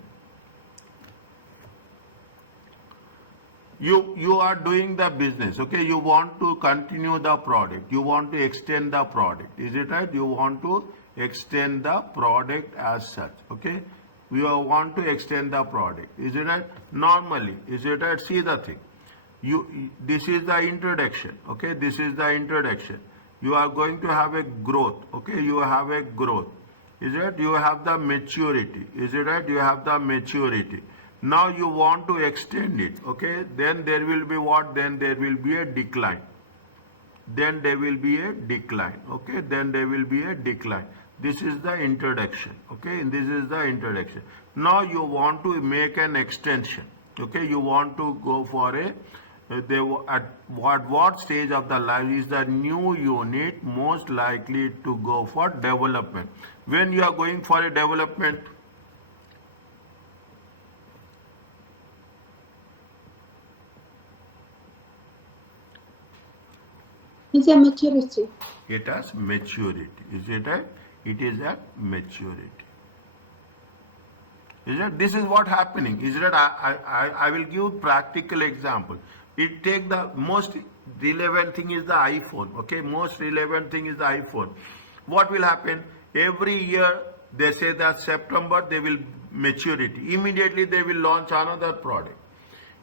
You are doing the business. Okay, you want to continue the product, you want to extend the product. Is it right? You want to extend the product as such. Okay, we want to extend the product. Is it right? Normally, is it right? See the thing, this is the introduction. Okay, this is the introduction. You are going to have a growth. Okay, you have a growth. Is it right? You have the maturity. Is it right? You have the maturity. Now you want to extend it. Okay, then there will be what? Then there will be a decline. Then there will be a decline. Okay, then there will be a decline. This is the introduction. Okay, and this is the introduction. Now you want to make an extension. Okay, you want to go for at what stage of the life is the new unit most likely to go for development? When you are going for a development, Is a maturity. It has maturity. Is it right? It is at maturity. Is it? This is what happening. Is it? I will give practical example. It take the most relevant thing is the iPhone. Okay, most relevant thing is the iPhone. What will happen? Every year they say that September they will maturity. Immediately they will launch another product.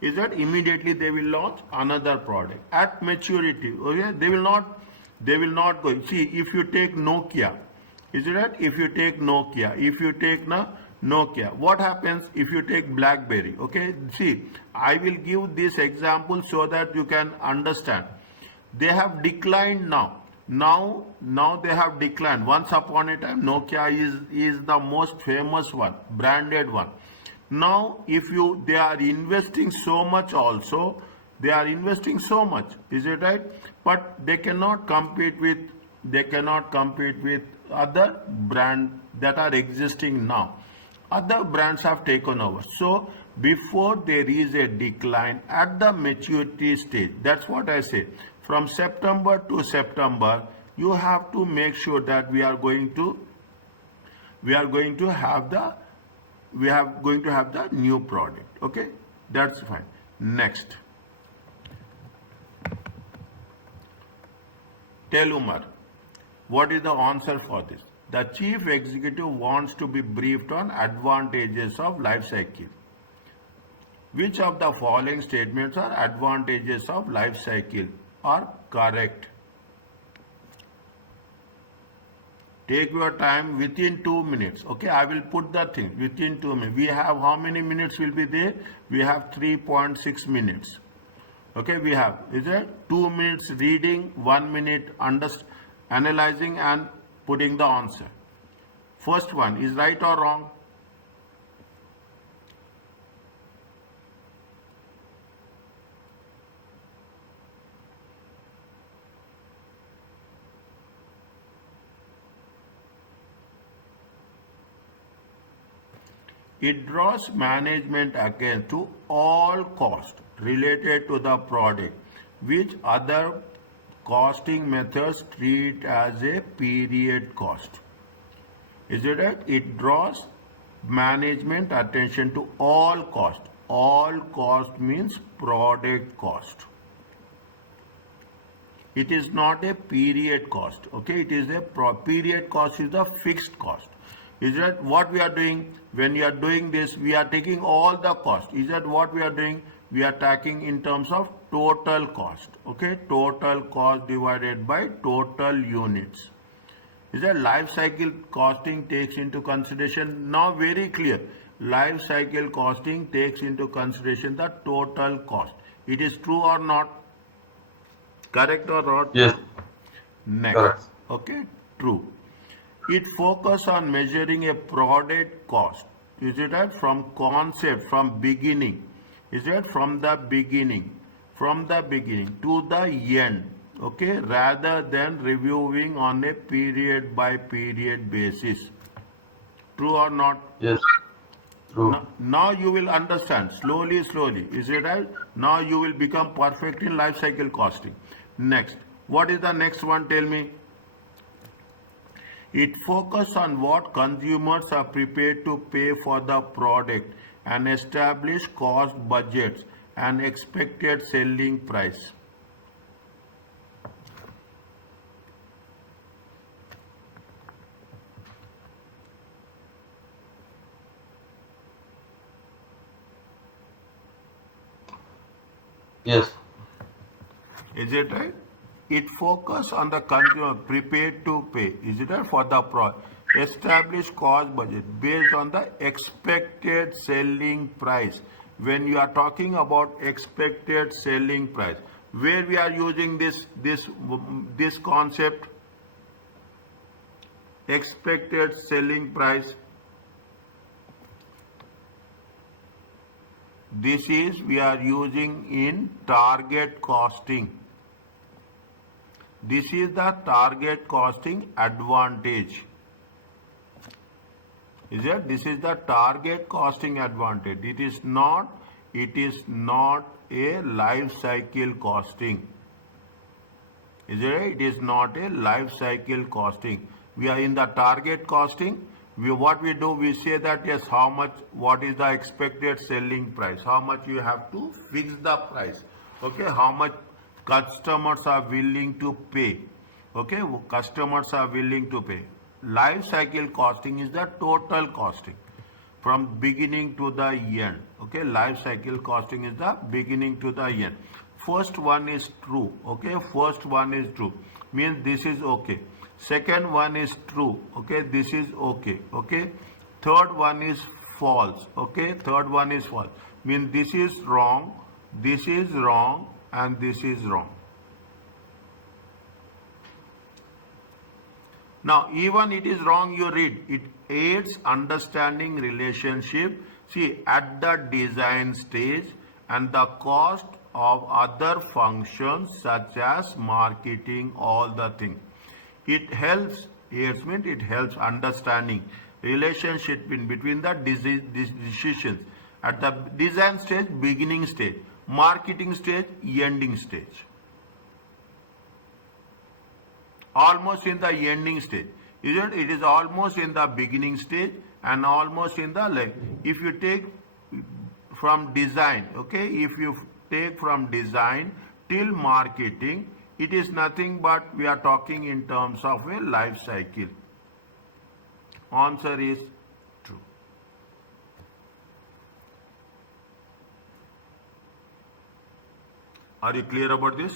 Is that immediately they will launch another product at maturity? Okay, they will not go. See, if you take Nokia, is it right? If you take Nokia, if you take Nokia, what happens if you take BlackBerry? Okay, see, I will give this example so that you can understand. They have declined now. Now they have declined. Once upon a time, Nokia is the most famous one, branded one. Now, if they are investing so much also, they are investing so much, is it right? But they cannot compete with other brands that are existing now. Other brands have taken over. So before there is a decline at the maturity stage, that's what I say. From September to September, you have to make sure that we are going to have the new product. Okay, that's fine. Next, tell Umar, what is the answer for this? The chief executive wants to be briefed on advantages of life cycle. Which of the following statements are advantages of life cycle are correct? Take your time within 2 minutes. Okay, I will put the thing within 2 minutes. We have how many minutes will be there? We have 3.6 minutes. Okay, we have, is it 2 minutes reading, 1 minute analyzing and putting the answer. First one is right or wrong? It draws management attention to all costs related to the product, which other costing methods treat as a period cost. Is it right? It draws management attention to all cost. All cost means product cost. It is not a period cost. Okay, it is a period cost is a fixed cost. Is that what we are doing? When we are doing this, we are taking all the cost. Is that what we are doing? We are taking in terms of total cost. Okay, total cost divided by total units. Is that life cycle costing takes into consideration, now very clear, life cycle costing takes into consideration the total cost. It is true or not? Correct or not? Yes. Next. Correct. Okay, true. It focuses on measuring a product cost. Is it right? From concept, from beginning. Is it from the beginning? From the beginning to the end. Okay, rather than reviewing on a period by period basis. True or not? Yes. True. Now you will understand slowly. Is it right? Now you will become perfect in life cycle costing. Next, what is the next one? Tell me. It focuses on what consumers are prepared to pay for the product and establish cost budgets and expected selling price. Yes. Is it right? It focuses on the consumer prepared to pay. Is it right? For the product. Establish cost budget based on the expected selling price. When you are talking about expected selling price, where we are using this concept, expected selling price. This is we are using in target costing. This is the target costing advantage. Is it? This is the target costing advantage. It is not a life cycle costing. Is it right? It is not a life cycle costing. We are in the target costing. What we do, we say that yes, how much, what is the expected selling price, how much you have to fix the price, okay, how much customers are willing to pay, okay, customers are willing to pay. Life cycle costing is the total costing from beginning to the end, okay. Life cycle costing is the beginning to the end. First one is true, okay, first one is true, means this is okay. Second one is true, okay, this is okay, okay. Third one is false, okay, third one is false, means this is wrong, and this is wrong. Now, even it is wrong, you read, it aids understanding relationship, see, at the design stage and the cost of other functions such as marketing, all the things. It helps, aids means it helps understanding relationship in between the decisions at the design stage, beginning stage, marketing stage, ending stage. Almost in the ending stage, isn't it? It is almost in the beginning stage and almost in the, like, if you take from design, okay, if you take from design till marketing, it is nothing but we are talking in terms of a life cycle. Answer is true. Are you clear about this?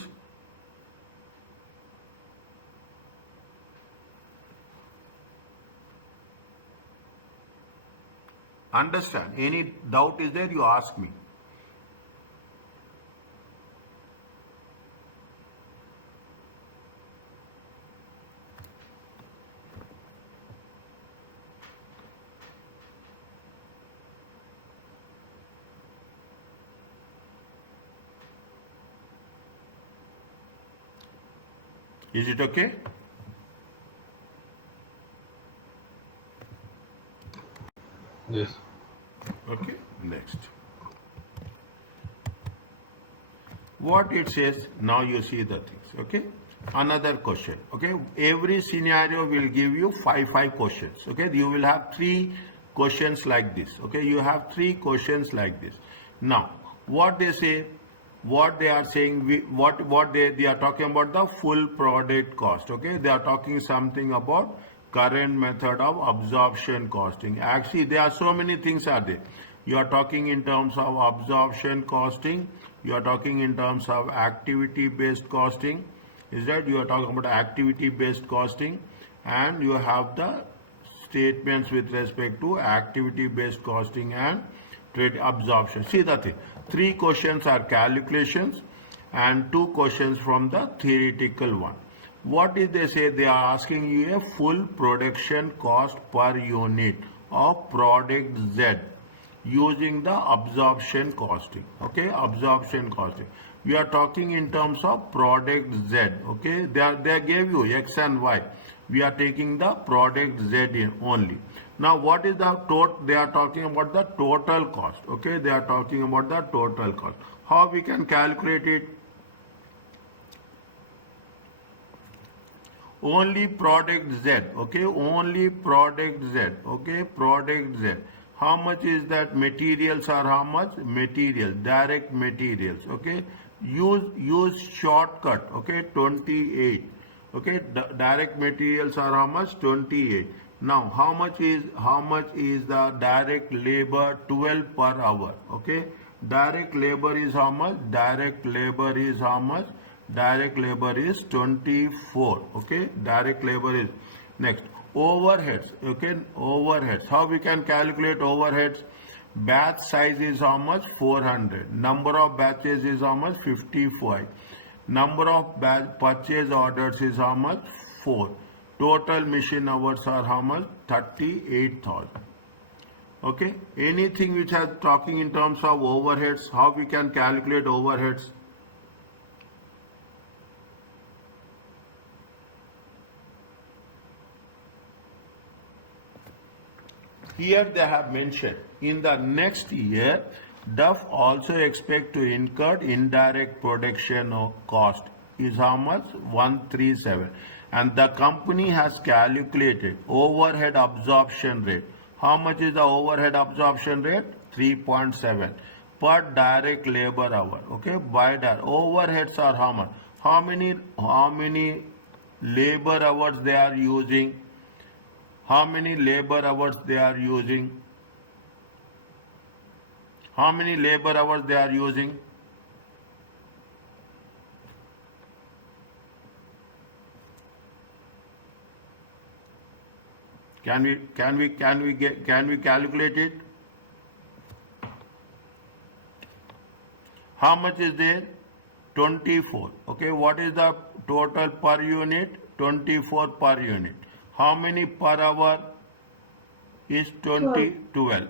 Understand? Any doubt is there, you ask me. Is it okay? Yes. Okay, next. What it says, now you see the things, okay? Another question, okay? Every scenario will give you five questions, okay? You will have 3 questions like this, okay? You have 3 questions like this. Now, what they say, what they are saying, what they are talking about the full product cost, okay? They are talking something about current method of absorption costing. Actually, there are so many things are there. You are talking in terms of absorption costing, you are talking in terms of activity based costing, is that you are talking about activity based costing, and you have the statements with respect to activity based costing and trade absorption. See the thing, 3 questions are calculations and 2 questions from the theoretical one. What did they say? They are asking you a full production cost per unit of product Z using the absorption costing, okay, absorption costing. We are talking in terms of product Z, okay, they gave you X and Y. We are taking the product Z in only. Now, what is the total? They are talking about the total cost, okay, they are talking about the total cost. How we can calculate it? Only product Z, okay, only product Z, okay, product Z. How much is that? Materials are how much? Material, direct materials, okay. Use shortcut, okay, 28, okay. Direct materials are how much? 28. Now, how much is the direct labor? 12 per hour, okay. Direct labor is how much? Direct labor is how much? Direct labor is 24, okay. Direct labor is next. Overheads, okay, overheads. How we can calculate overheads? Batch size is how much? 400. Number of batches is how much? 55. Number of purchase orders is how much? 4. Total machine hours are how much? 38,000. Okay. Anything which is talking in terms of overheads, how we can calculate overheads? Here they have mentioned in the next year, Duff also expect to incur indirect production cost is how much? 137. And the company has calculated overhead absorption rate. How much is the overhead absorption rate? 3.7 per direct labor hour. Okay, by that overheads are how much? How many labor hours they are using? How many labor hours they are using? How many labor hours they are using? Can we calculate it? How much is there? 24. Okay, what is the total per unit? 24 per unit. How many per hour is 12?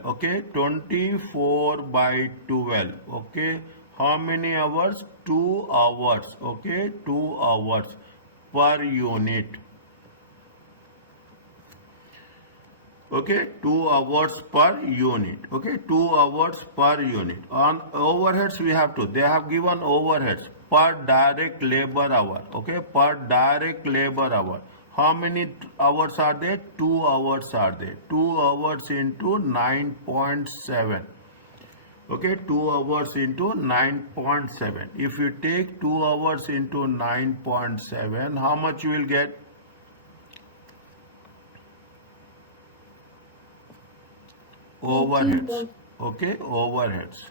Okay, 24 by 12. Okay, how many hours? 2 hours. Okay, 2 hours per unit. Okay, 2 hours per unit. Okay, 2 hours per unit. On overheads we have to, they have given overheads per direct labor hour. Okay, per direct labor hour. How many hours are there? 2 hours are there. 2 hours into 9.7. Okay, 2 hours into 9.7. If you take 2 hours into 9.7, how much you will get? Overheads. Okay, overheads.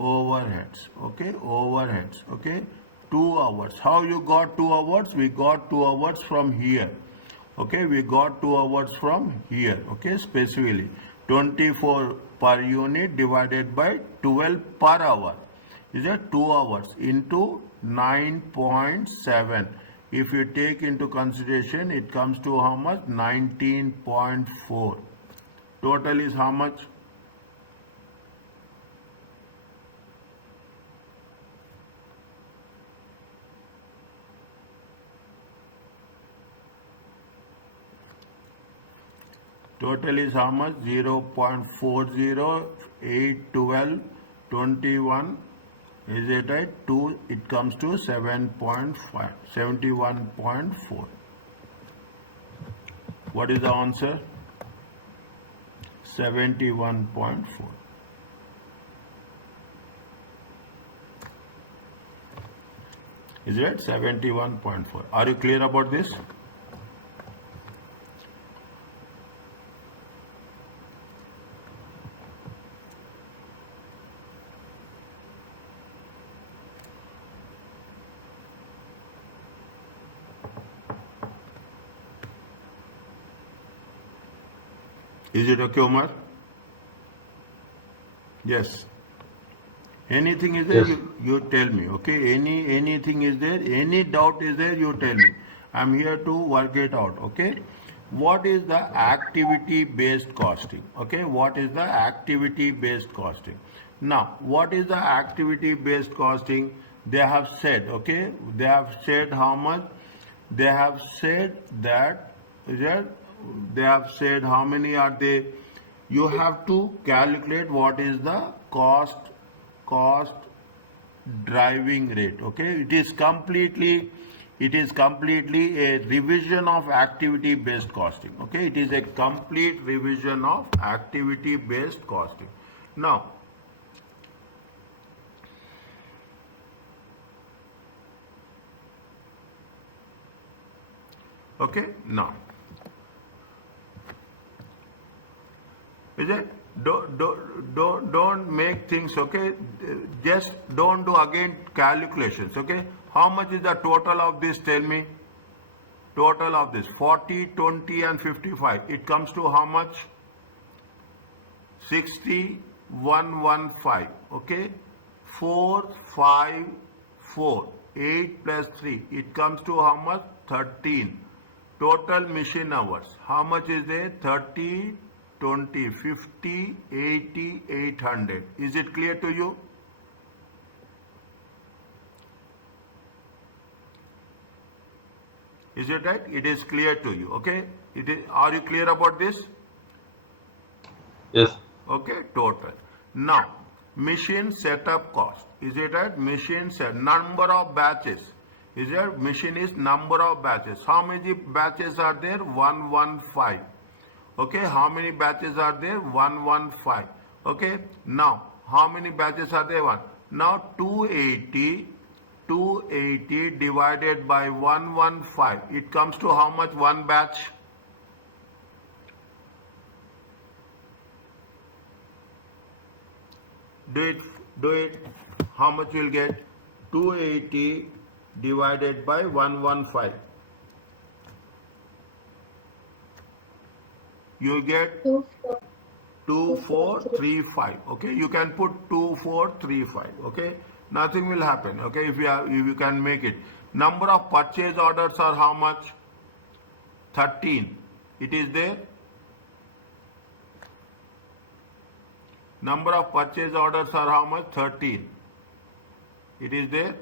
Okay, overheads. Okay, 2 hours. How you got 2 hours? We got 2 hours from here. Okay, we got 2 hours from here. Okay, specifically 24 per unit divided by 12 per hour. Is that 2 hours into 9.7. If you take into consideration, it comes to how much? 19.4. Total is how much? Total is how much? 0.40, 8, 12, 21. Is it right? 2, it comes to 7.5, 71.4. What is the answer? 71.4. Is it 71.4? Are you clear about this? Is it okay, Omar? Yes. Anything is there, Yes. you tell me. Okay. Anything is there, any doubt is there, you tell me. I'm here to work it out. Okay. What is the activity based costing? Okay. What is the activity based costing? Now, what is the activity based costing? They have said, okay, they have said how much? They have said that, they have said how many are they? You have to calculate what is the cost driving rate. Okay, it is completely a revision of activity based costing. Okay, it is a complete revision of activity based costing. Now, okay, now, is it? Don't make things, okay? Just don't do again calculations, okay? How much is the total of this? Tell me. Total of this 40, 20, and 55. It comes to how much? 6115. Okay? 4, 5, 4. 8 plus 3. It comes to how much? 13. Total machine hours. How much is there? 30. 20, 50, 80, 800. Is it clear to you? Is it right? It is clear to you. Okay. It is. Are you clear about this? Yes. Okay. Total. Now, machine setup cost. Is it right? Machine set number of batches. Is there machine is number of batches? How many batches are there? 115. Okay, how many batches are there? 115. Okay, now how many batches are there? One. Now 280 divided by 115. It comes to how much one batch? Do it. How much you'll get? 280 divided by 115. You get 2435. Okay, you can put 2435. Okay, nothing will happen. Okay, if you can make it. Number of purchase orders are how much? 13. It is there. Number of purchase orders are how much? 13. It is there.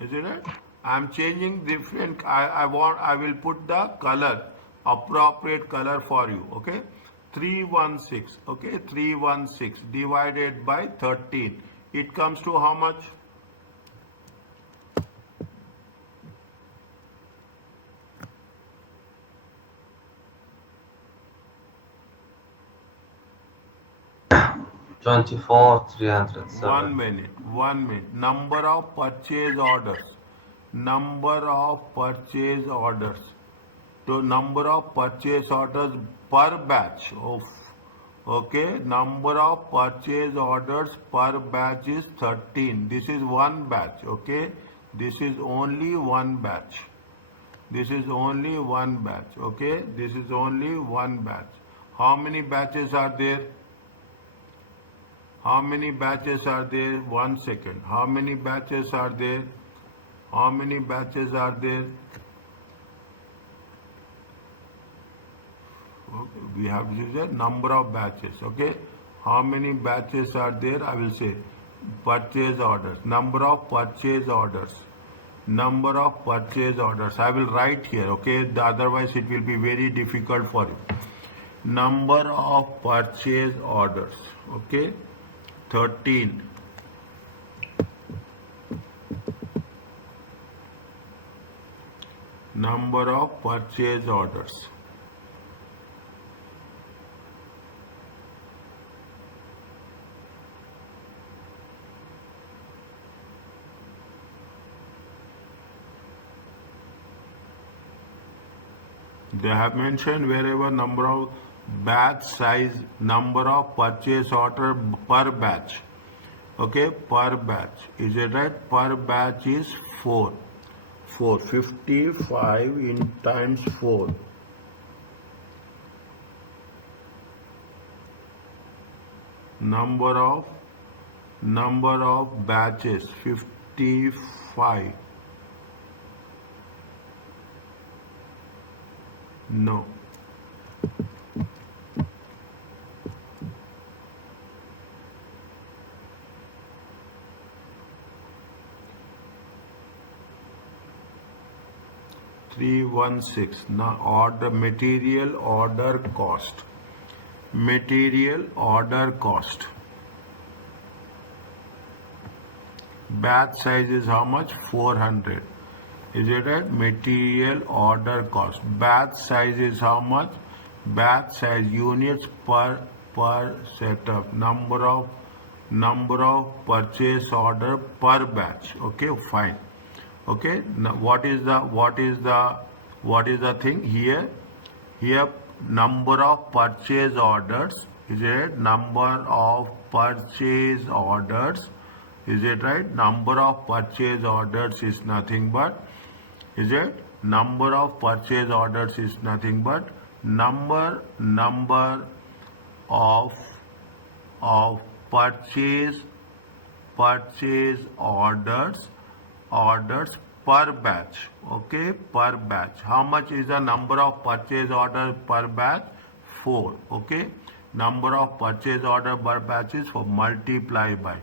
Is it right? I am changing different. I will put the color, appropriate color for you. Okay, 316. Okay, 316 divided by 13. It comes to how much? Twenty-four 307. 1 minute. 1 minute. Number of purchase orders. Number of purchase orders. So number of purchase orders per batch. Okay. Number of purchase orders per batch is 13. This is one batch. Okay. This is only one batch. This is only one batch. Okay. This is only one batch. How many batches are there? How many batches are there? 1 second. How many batches are there? How many batches are there? Okay. We have to use the number of batches. Okay. How many batches are there? I will say purchase orders. Number of purchase orders. Number of purchase orders. I will write here. Okay. Otherwise it will be very difficult for you. Number of purchase orders. Okay. 13. Number of purchase orders. They have mentioned wherever number of batch size, number of purchase order per batch. Okay, per batch. Is it right? Per batch is 4. 55 in times 4. Number of batches 55. No. $316. Now order material order cost. Material order cost. Batch size is how much? 400. Is it right? Material order cost. Batch size is how much? Batch size units per setup. Number of purchase order per batch. Okay, fine. Okay, now what is the thing here? Here number of purchase orders. Is it number of purchase orders? Is it right? Number of purchase orders is nothing but, is it? Number of purchase orders is nothing but number of purchase orders per batch. Okay, per batch. How much is the number of purchase orders per batch? 4. Okay, number of purchase order per batch is 4. Multiply by.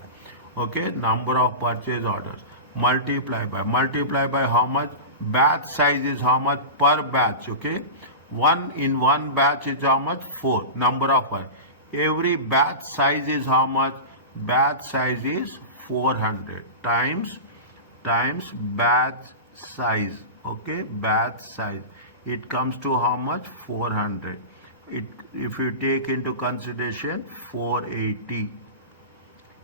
Okay, number of purchase orders multiply by how much? Batch size is how much per batch? Okay, one batch is how much? 4. Number of every batch size is how much? Batch size is 400 times batch size. Okay, batch size. It comes to how much? 400. If you take into consideration 480.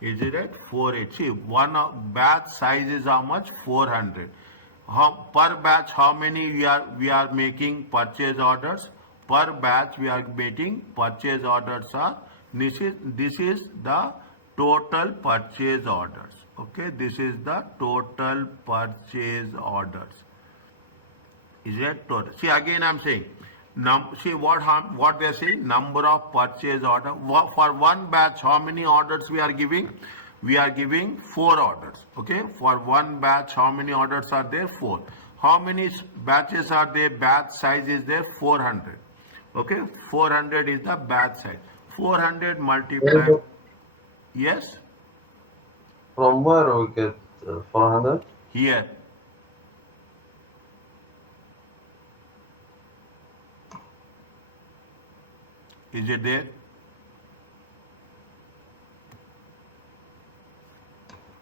Is it right? 480. See, one batch size is how much? 400. Per batch, how many we are making purchase orders? Per batch, we are making purchase orders are this is the total purchase orders. Okay, this is the total purchase orders. Is it total? See, again I'm saying, see what they are saying, number of purchase order. For one batch, how many orders we are giving? We are giving 4 orders. Okay, for one batch, how many orders are there? 4. How many batches are there? Batch size is there 400. Okay, 400 is the batch size. 400 multiplied. Yes. From where we get 400? Here. Is it there?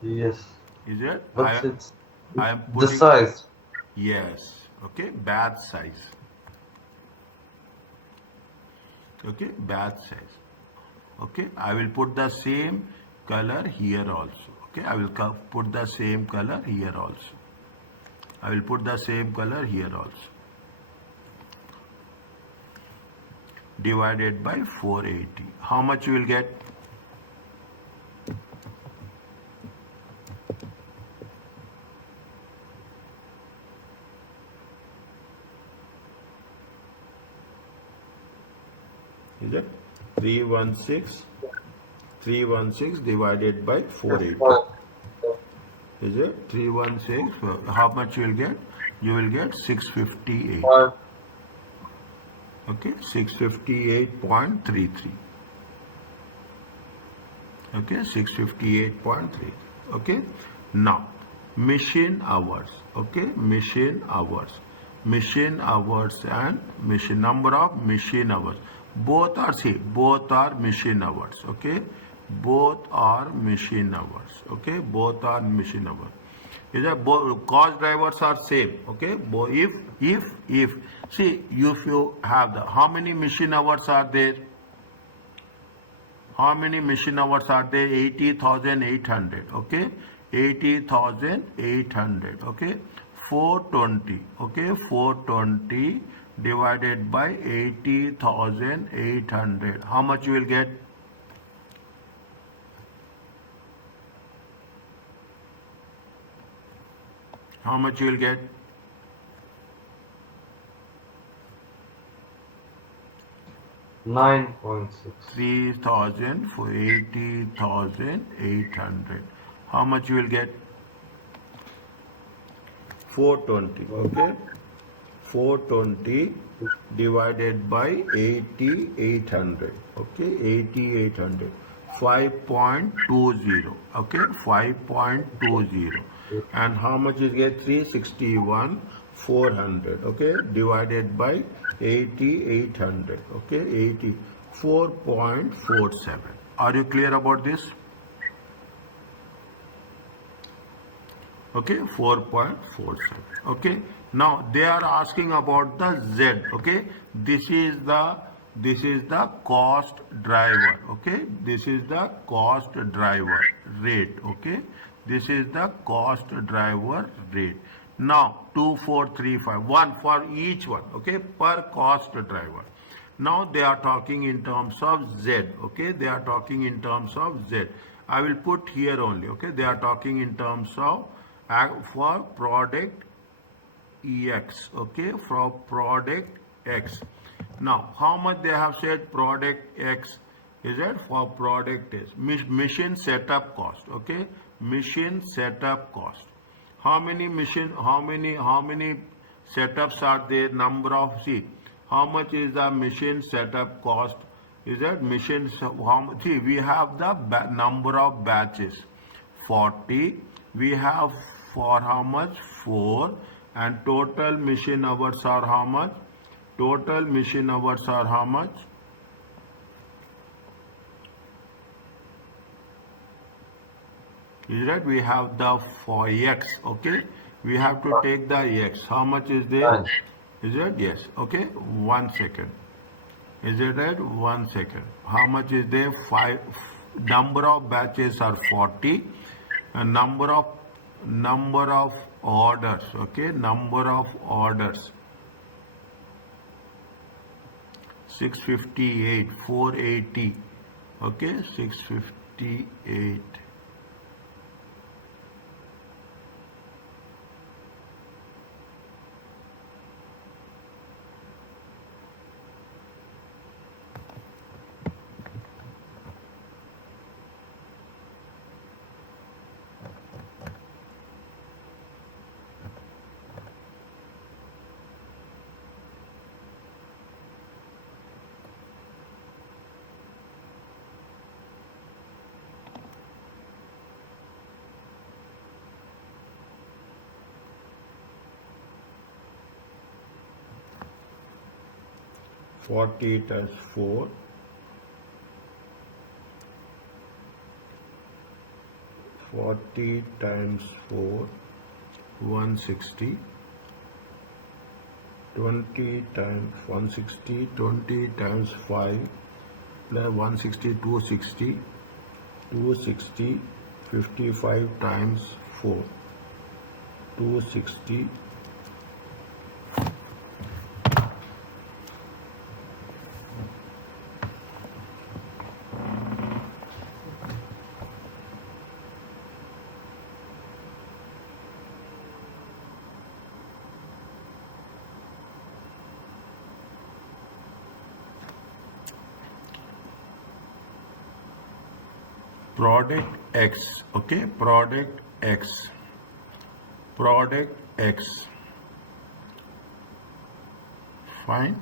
Yes. Is it? But it's I am the putting. size. Yes. Okay. Batch size. Okay. Batch size. Okay. I will put the same color here also. Okay. I will put the same color here also. I will put the same color here also. Divided by 480. How much you will get? Is it 316 divided by 480? Is it 316? How much you will get? You will get 658. Okay, 658.33. Okay, 658.3. Okay, now machine hours. Okay, machine hours and machine number of machine hours. Both are machine hours. Okay, both are machine hours. Okay, both are machine hours. Is that both cost drivers are same? Okay, if see, if you have the how many machine hours are there? How many machine hours are there? 80,800. Okay, 80,800. Okay, 420. Okay, 420 divided by 80,800. How much you will get? How much you will get? $9.6. 3,000 for 80,800. How much you will get? 420. Okay. 420 divided by 80,800. Okay. 80,800. 5.20. Okay. 5.20. And how much is get? 361,400. Okay, divided by 80,800. Okay, 84.47. Are you clear about this? Okay, 4.47. Okay, now they are asking about the Z. Okay, this is the cost driver. Okay, this is the cost driver rate. Okay, this is the cost driver rate. Now 2, 4, 3, 5, 1 for each one. Okay, per cost driver. Now they are talking in terms of Z. Okay, they are talking in terms of Z. I will put here only. Okay, they are talking in terms of for product EX. Okay, for product X. Now how much they have said product X is it for product is machine setup cost. Okay, machine setup cost. How many setups are there? Number of, see, how much is the machine setup cost? Is that machine, see, we have the number of batches 40. We have for how much? 4. And total machine hours are how much? Total machine hours are how much? Is that we have the for x, okay? We have to take the x. How much is there? 9. Is it? Yes. Okay. 1 second. Is it right? 1 second. How much is there? 5. Number of batches are 40. And number of orders. Okay. Number of orders. 658. 480. Okay. 658. Forty times 4. 40 times 4, 160. 20 times 160, 20 times 5, plus 160, 260, 260, 55 times 4, 260. Product X, okay, product X, fine.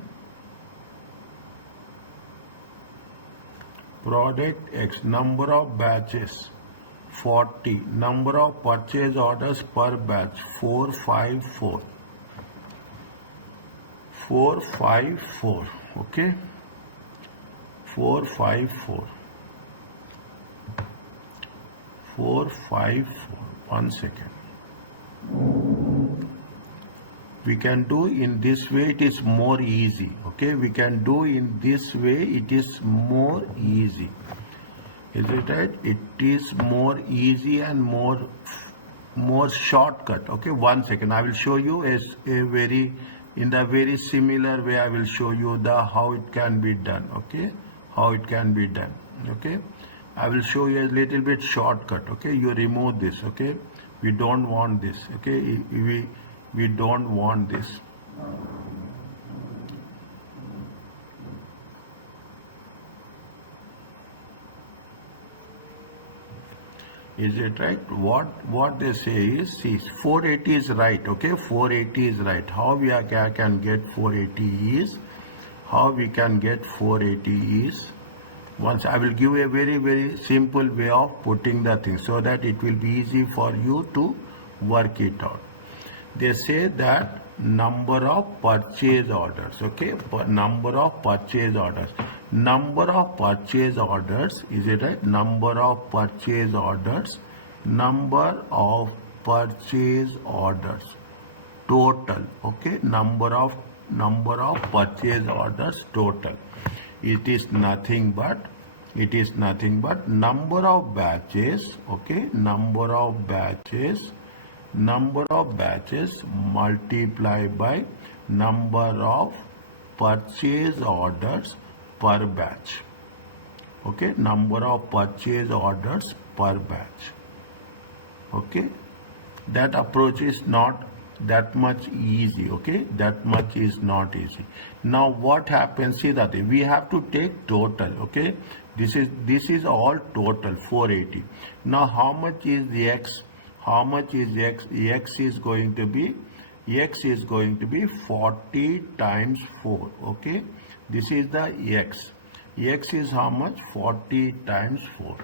Product X, number of batches 40, number of purchase orders per batch 454, 454, okay, 454. 454. 1 second. We can do in this way, it is more easy. Okay, we can do in this way, it is more easy. Is it right? It is more easy and more shortcut. Okay, 1 second. I will show you in the very similar way. I will show you how it can be done. Okay, how it can be done. Okay. I will show you a little bit shortcut. Okay, you remove this. Okay, we don't want this. Okay, we don't want this. Is it right? What they say is, see, 480 is right. Okay, 480 is right. How we can get 480 is, how we can get 480 is. Once I will give a very simple way of putting the thing so that it will be easy for you to work it out. They say that number of purchase orders, okay, number of purchase orders. Number of purchase orders, is it right? Number of purchase orders, number of purchase orders, total, okay, number of purchase orders total. It is nothing but number of batches, okay, number of batches multiplied by number of purchase orders per batch, okay, number of purchase orders per batch. Okay, that approach is not that much easy. Okay, that much is not easy. Now what happens, see that we have to take total. Okay, this is all total 480. Now how much is the x? How much is x? X is going to be 40 times 4. Okay, this is the x. X is how much? 40 times 4.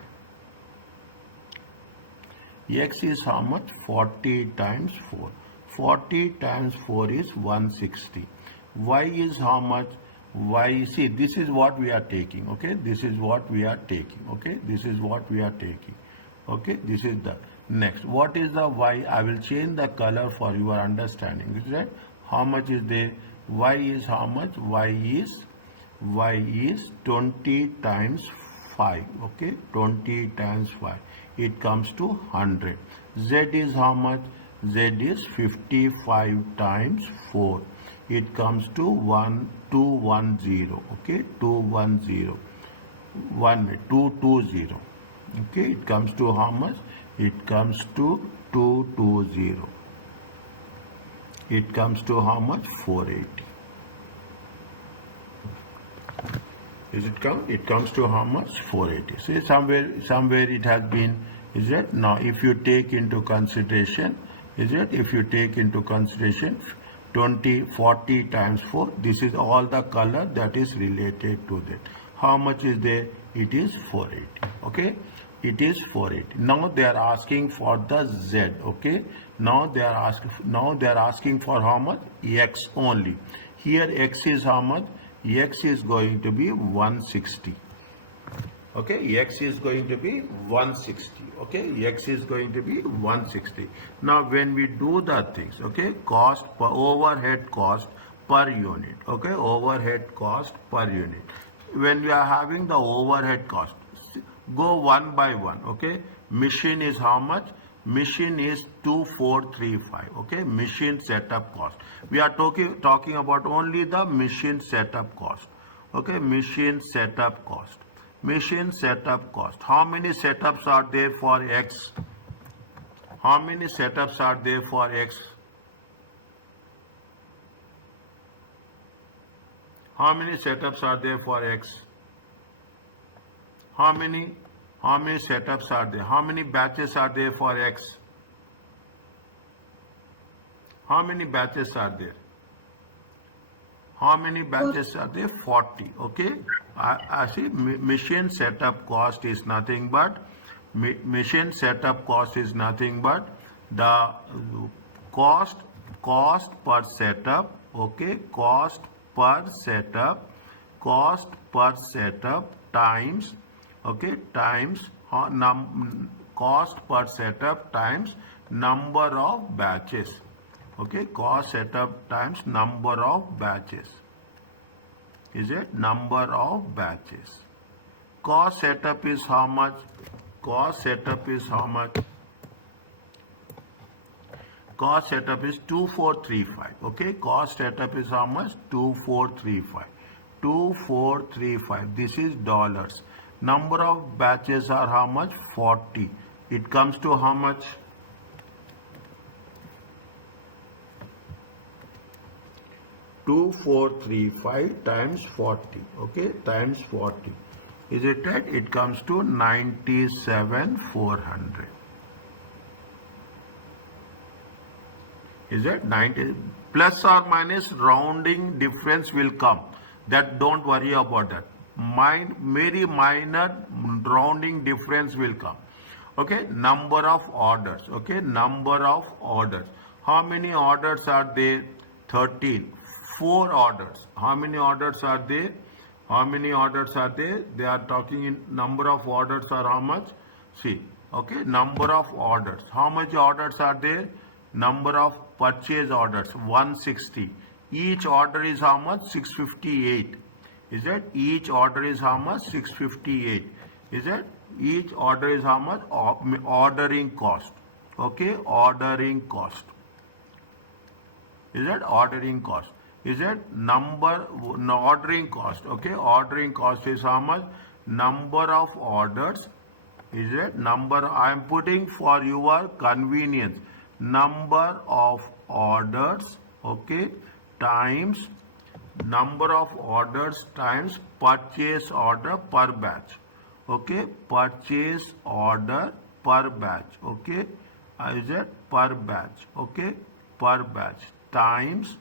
X is how much? 40 times 4. 40 times 4 is 160. Y is how much? Y, see, this is what we are taking. Okay, this is what we are taking. Okay, this is what we are taking. Okay, this is the next. What is the y? I will change the color for your understanding. Is that how much is there? Y is how much? Y is 20 times 5. Okay, 20 times 5. It comes to 100. Z is how much? Z is 55 times 4. It comes to 210. Okay, 210. 220. Okay, it comes to how much? It comes to 220. It comes to how much? 480. Is it come? It comes to how much? 480. See, somewhere it has been, is it? Now, if you take into consideration, is it? If you take into consideration 40 times 4, this is all the color that is related to that. How much is there? It is 480. Okay, it is 480. Now they are asking for the Z. Okay, now they are asking for how much? X only. Here X is how much? X is going to be 160. Okay, X is going to be 160. Okay, X is going to be 160. Now when we do the things, okay, cost per overhead cost per unit. Okay, overhead cost per unit. When we are having the overhead cost, go one by one. Okay, machine is how much? Machine is 2435. Okay, machine setup cost. We are talking about only the machine setup cost. Okay, machine setup cost. Machine setup cost. How many setups are there for X? How many setups are there for X? How many setups are there for X? How many setups are there? How many batches are there for X? How many batches are there? How many batches are there? 40. Okay. I see machine setup cost is nothing but machine setup cost is nothing but the cost per setup. Okay. Cost per setup times, okay, times cost per setup times number of batches. Okay, cost setup times number of batches. Is it number of batches? Cost setup is how much? Cost setup is how much? Cost setup is 2435. Okay, cost setup is how much? 2435. 2435. This is dollars. Number of batches are how much? 40. It comes to how much? $2,435 times 40. Okay, times 40. Is it right? It comes to 97,400. Is it 90? Plus or minus rounding difference will come. That don't worry about that. Very minor rounding difference will come. Okay, number of orders. Okay, number of orders. How many orders are there? 13. 4 orders. How many orders are there? How many orders are there? They are talking in number of orders are how much? See, okay, number of orders. How much orders are there? Number of purchase orders 160. Each order is how much? 658. Is that each order is how much? 658. Is that each order is how much? Ordering cost. Okay, ordering cost. Is that ordering cost? Is that ordering cost? Okay, ordering cost is how much? Number of orders. Is it number? I am putting for your convenience. Number of orders. Okay, times number of orders times purchase order per batch. Okay, purchase order per batch. Okay, is it per batch? Okay, per batch times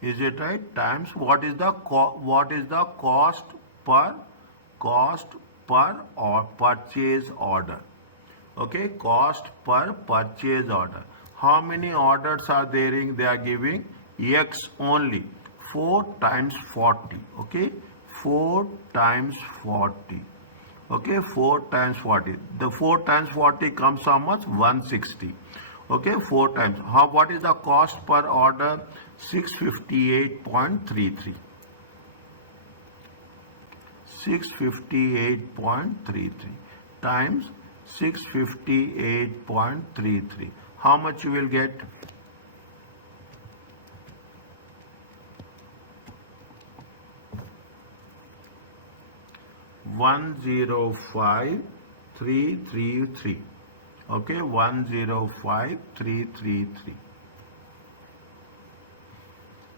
is it right? Times what is the cost per or purchase order? Okay, cost per purchase order. How many orders are there? They are giving X only. 4 times 40. Okay, 4 times 40. Okay, 4 times 40. The 4 times 40 comes how much? 160. Okay, 4 times. What is the cost per order? 658.33. 658.33 times 658.33. How much you will get? $105,333. Okay, 105,333.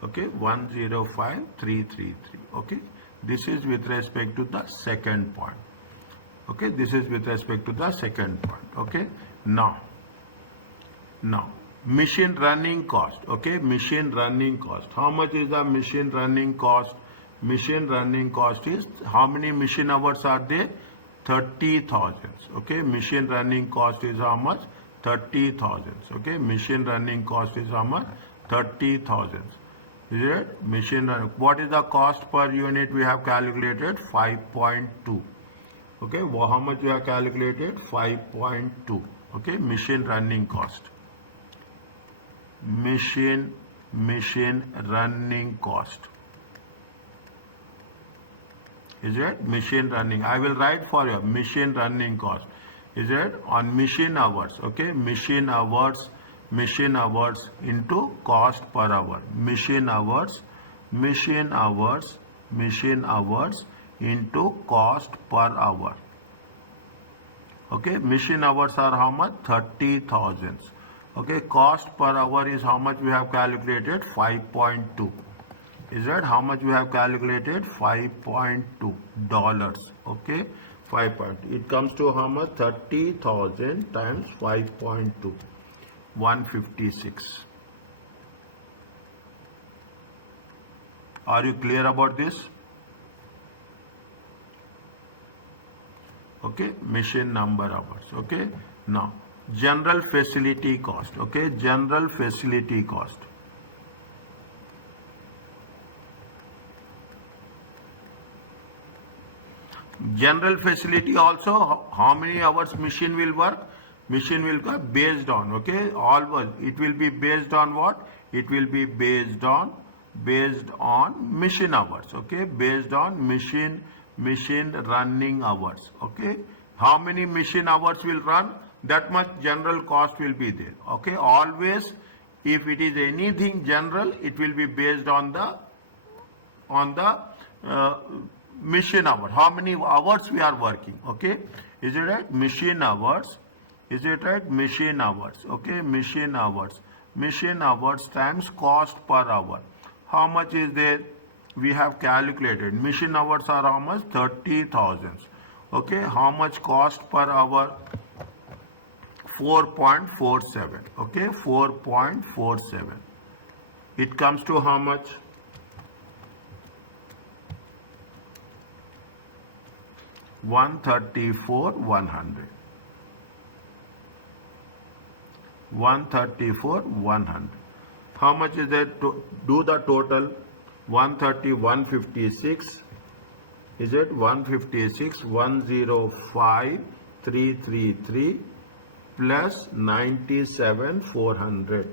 Okay, 105,333. Okay, this is with respect to the second point. Okay, this is with respect to the second point. Okay, now machine running cost. Okay, machine running cost. How much is the machine running cost? Machine running cost is, how many machine hours are there? 30,000. Okay, machine running cost is how much? 30,000. Okay, machine running cost is how much? 30,000. Is it? Machine running. What is the cost per unit? We have calculated 5.2. Okay, well, how much we have calculated? 5.2. Okay, machine running cost. Machine running cost. Is it? Machine running. I will write for you. Machine running cost. Is it? On machine hours. Okay, machine hours into cost per hour. Machine hours into cost per hour. Okay, machine hours are how much? 30,000. Okay, cost per hour is how much we have calculated? 5.2. Is that how much we have calculated? $5.2. Okay, 5. It comes to how much? 30,000 times 5.2. 156. Are you clear about this? Okay, machine number hours. Okay, now general facility cost. Okay, general facility cost. General facility also, how many hours machine will work? Machine will go based on, okay, always it will be based on what? It will be based on machine hours. Okay, based on machine running hours. Okay, how many machine hours will run, that much general cost will be there. Okay, always if it is anything general, it will be based on the machine hour. How many hours we are working? Okay, is it right? Machine hours. Is it right? Machine hours. Okay, machine hours times cost per hour. How much is there? We have calculated. Machine hours are how much? 30,000. Okay, how much cost per hour? 4.47. Okay, 4.47. It comes to how much? 134,100. 134,100. How much is that? Do the total. 156. Is it 156? 105,333 plus 97,400.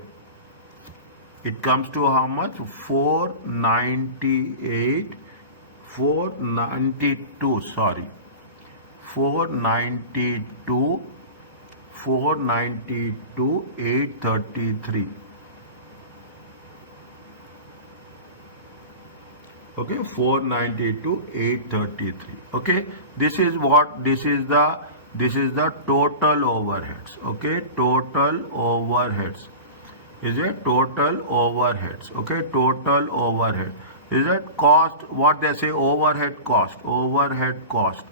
It comes to how much? 492. Sorry. 492,833. Okay, 492,833. Okay, this is what? This is the total overheads. Okay, total overheads. Is it total overheads? Okay, total overhead. Is it cost? What they say? Overhead cost. Overhead cost.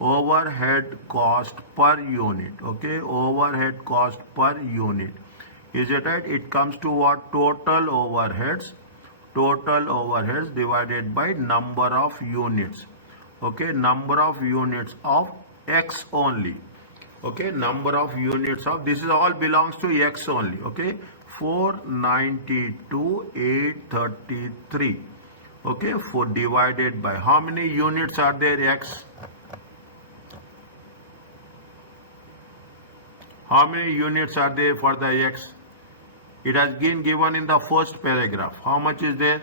Overhead cost per unit. Okay, overhead cost per unit. Is it right? It comes to what? Total overheads. Total overheads divided by number of units. Okay, number of units of X only. Okay, number of units of, this is all belongs to X only. Okay, 492,833. Okay, 4 divided by how many units are there? X. How many units are there for the X? It has been given in the first paragraph. How much is there?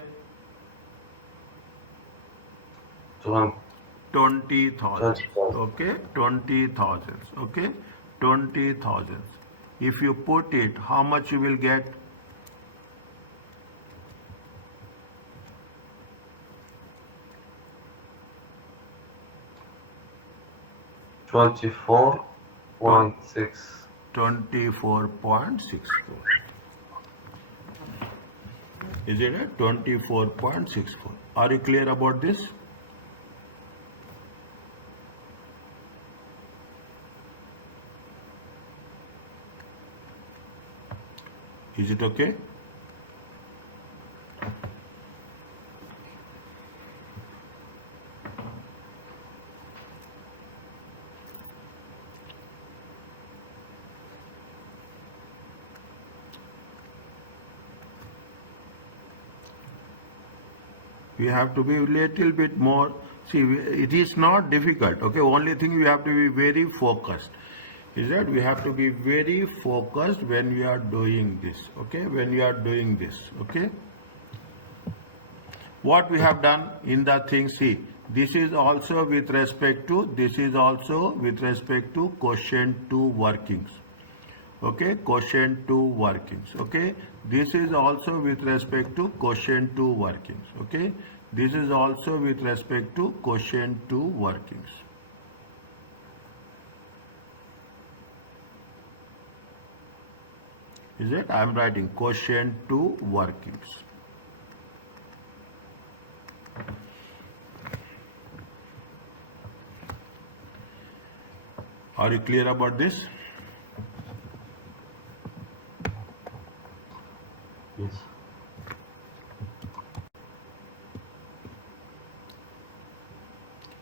20. 20,000. 20,000. Okay, 20,000. Okay, 20,000. If you put it, how much you will get? $24.6. 24.64. Is it a 24.64? Are you clear about this? Is it okay? We have to be a little bit more, see, it is not difficult, okay, only thing we have to be very focused, is that we have to be very focused when we are doing this, okay, when we are doing this, okay. What we have done in the thing, see, this is also with respect to, this is also with respect to quotient 2 workings. Okay, quotient 2 workings. Okay, this is also with respect to quotient 2 workings. Okay, this is also with respect to quotient 2 workings. Is it? I am writing quotient 2 workings. Are you clear about this? Yes.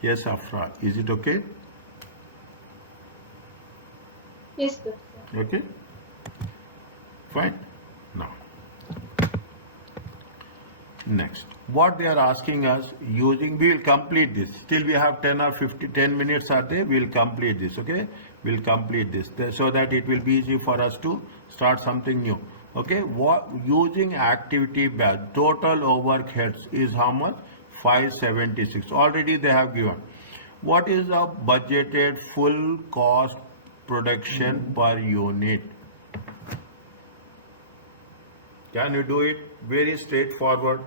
Yes, Afra. Is it okay? Yes, doctor. Okay. Fine. Now, next, what they are asking us using, we will complete this. Still we have 10 or 10 minutes are there. We will complete this. Okay. We will complete this so that it will be easy for us to start something new. Okay, what using activity batch, total overheads is how much? 576. Already they have given. What is the budgeted full cost production per unit? Can you do it? Very straightforward.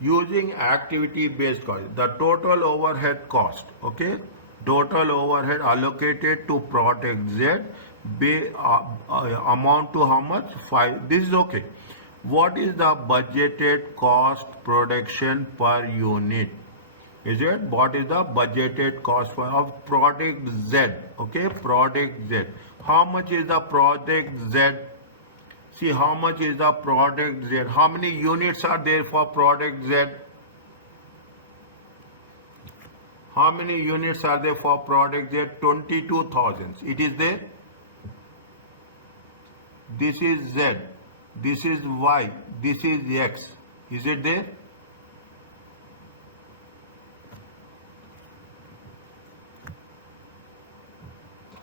Using activity based cost, the total overhead cost, okay, total overhead allocated to product Z amount to how much? 5. This is okay. What is the budgeted cost production per unit? Is it? What is the budgeted cost of product Z? Okay, product Z. How much is the product Z? See how much is the product Z. How many units are there for product Z? How many units are there for product Z? 22,000. It is there. This is Z. This is Y. This is X. Is it there?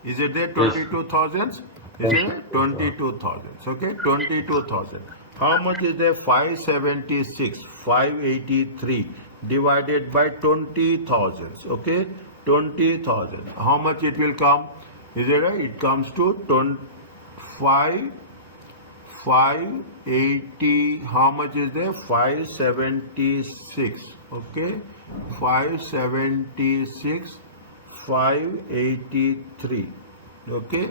Is it there? 22,000? Is it 22,000? Okay, 22,000. How much is there? 576, 583 divided by 20,000. Okay, 20,000. How much it will come? Is it right? It comes to 580. How much is there? 576. Okay, 576, 583. Okay,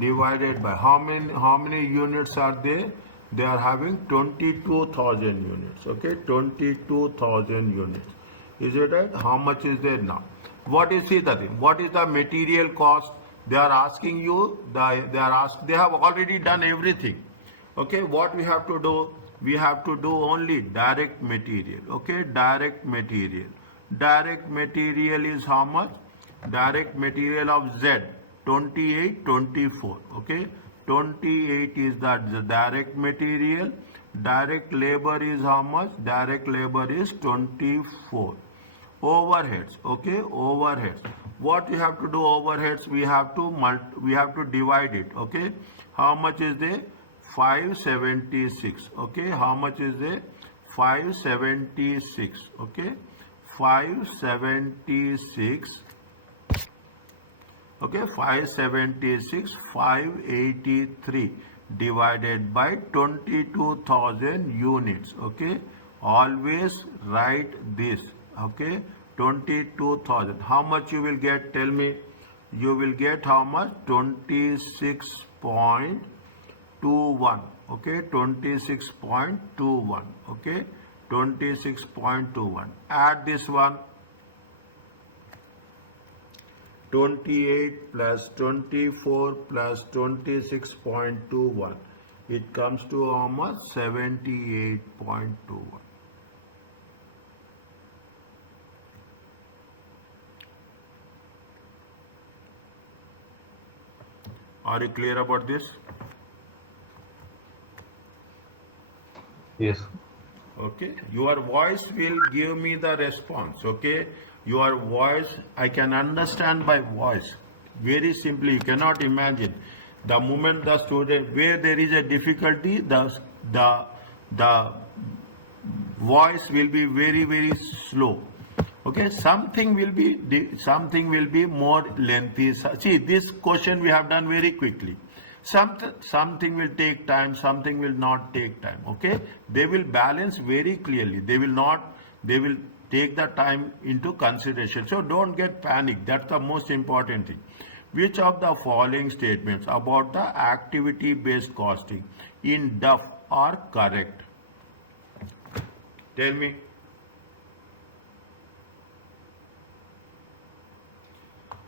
divided by how many units are there? They are having 22,000 units. Okay, 22,000 units. Is it right? How much is there now? What is the thing? What is the material cost? They are asking you. They have already done everything. Okay, what we have to do? We have to do only direct material. Okay, direct material. Direct material is how much? Direct material of Z. 28, 24. Okay, 28 is the direct material. Direct labor is how much? Direct labor is 24. Overheads, okay, overheads. What we have to do overheads? We have to divide it, okay. How much is there? 576, okay. How much is there? 576, okay. 576, okay. 576, 583 divided by 22,000 units, okay. Always write this, okay. 22,000. How much you will get? Tell me. You will get how much? 26.21, okay. 26.21, okay. 26.21. Add this one. 28 plus 24 plus 26.21. It comes to how much? 78.21. Are you clear about this? Yes. Okay. Your voice will give me the response. Okay. Your voice, I can understand by voice. Very simply, you cannot imagine. The moment the student, where there is a difficulty, the voice will be very, very slow. Okay, something will be more lengthy. See, this question we have done very quickly. Something will take time, something will not take time. Okay, they will balance very clearly. They will take the time into consideration. So don't get panic. That's the most important thing. Which of the following statements about the activity-based costing in Duff are correct? Tell me.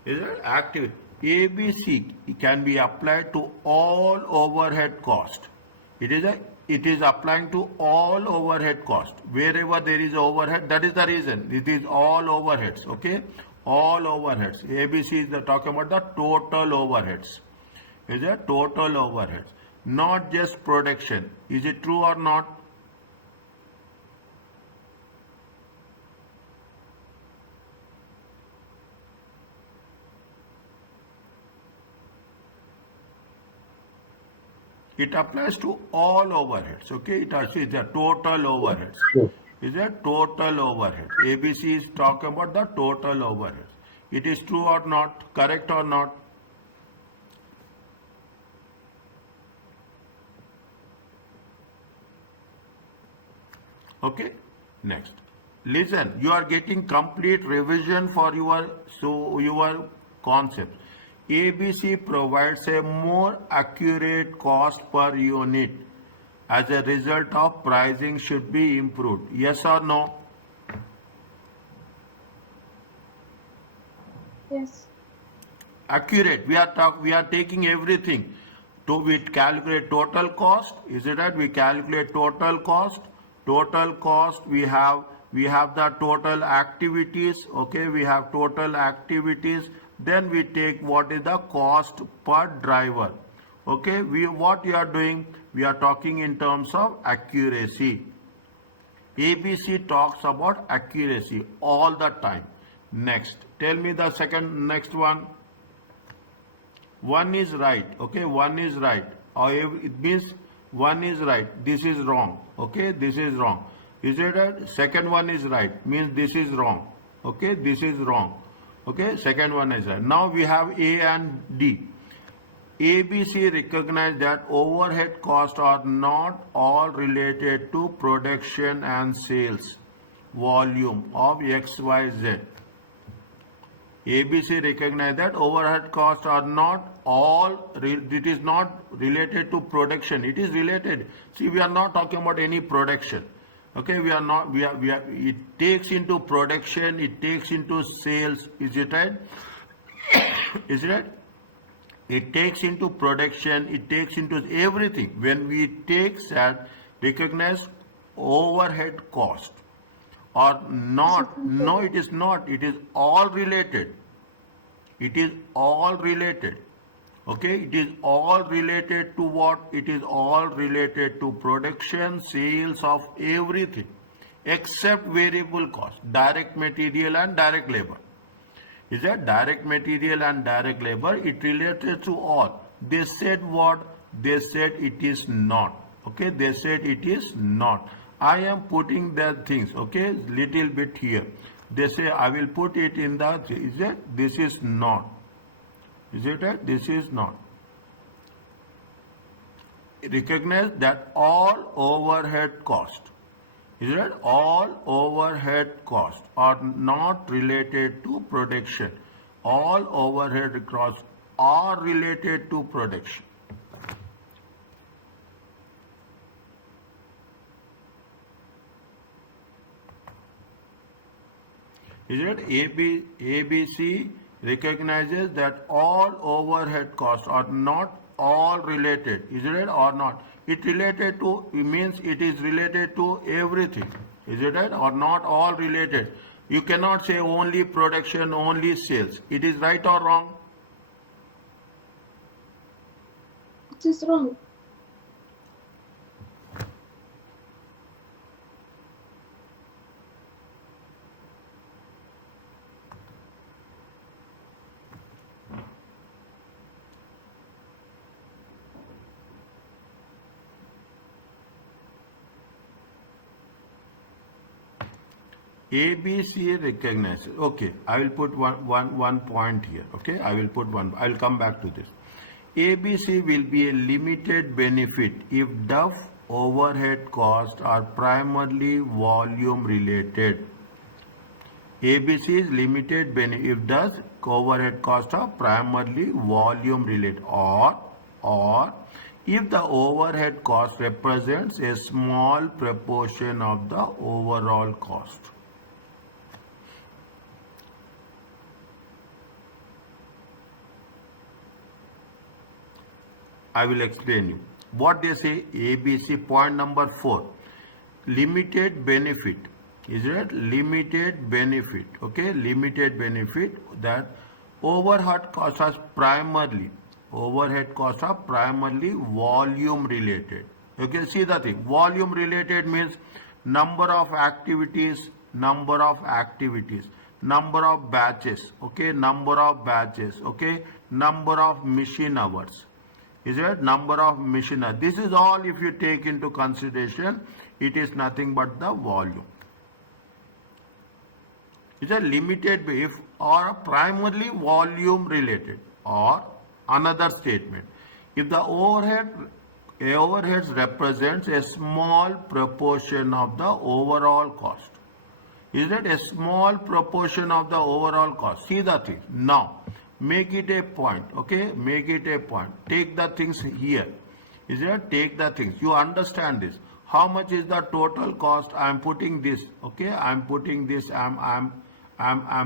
Is it active? ABC can be applied to all overhead cost. It is applying to all overhead cost. Wherever there is overhead, that is the reason. It is all overheads. Okay, all overheads. ABC is talking about the total overheads. Is it total overheads? Not just production. Is it true or not? It applies to all overheads, okay? It is the total overheads. Yes. Is a total overhead. ABC is talking about the total overheads. It is true or not? Correct or not? Okay, next. Listen, you are getting complete revision for your concepts. ABC provides a more accurate cost per unit. As a result of pricing should be improved. Yes or no? Yes. Accurate. We are taking everything. We calculate total cost. Is it right? We calculate total cost. Total cost. We have the total activities. Okay. We have total activities. Then we take what is the cost per driver. Okay. What you are doing? We are talking in terms of accuracy. ABC talks about accuracy all the time. Next. Tell me the next one. One is right. Okay. One is right. Or it means one is right. This is wrong. Okay. This is wrong. Is it right? Second one is right. Means this is wrong. Okay. This is wrong. Okay. Second one is right. Now we have A and D. ABC recognized that overhead costs are not all related to production and sales volume of XYZ. ABC recognized that overhead costs are not all, it is not related to production. It is related. See, we are not talking about any production. Okay, it takes into production, it takes into sales. Is it right? Is it right? It takes into production, it takes into everything. When we take that, recognize overhead cost or not. No, it is not. It is all related. It is all related. Okay, it is all related to what? It is all related to production, sales of everything except variable cost, direct material and direct labor. Is that direct material and direct labor? It related to all. They said what? They said it is not. Okay, they said it is not. I am putting the things, okay, little bit here. They say I will put it in the, is it? This is not. Is it right? This is not. Recognize that all overhead cost, is it? All overhead costs are not related to production. All overhead costs are related to production. Is it? ABC recognizes that all overhead costs are not all related. Is it or not? It related to, it means it is related to everything. Is it right? Or not all related. You cannot say only production, only sales. It is right or wrong? It is wrong. ABC recognizes. Okay, I will put one point here. Okay, I will put one. I will come back to this. ABC will be a limited benefit if Duff overhead costs are primarily volume related. ABC is limited benefit if Duff overhead costs are primarily volume related, or if the overhead cost represents a small proportion of the overall cost. I will explain you. What they say, ABC point number 4, limited benefit. Is it limited benefit? Okay, limited benefit that overhead costs are primarily volume related. Okay, see the thing. Volume related means number of activities, number of batches, okay, number of batches, okay, number of machine hours. Is it number of machine hours? This is all if you take into consideration, it is nothing but the volume. It's a limited if or primarily volume related, or another statement. If the overheads represents a small proportion of the overall cost. Is it a small proportion of the overall cost? See the thing. Now, make it a point, okay? Make it a point. Take the things here. Is it? Take the things. You understand this. How much is the total cost? I am putting this, okay? I am putting this. I'm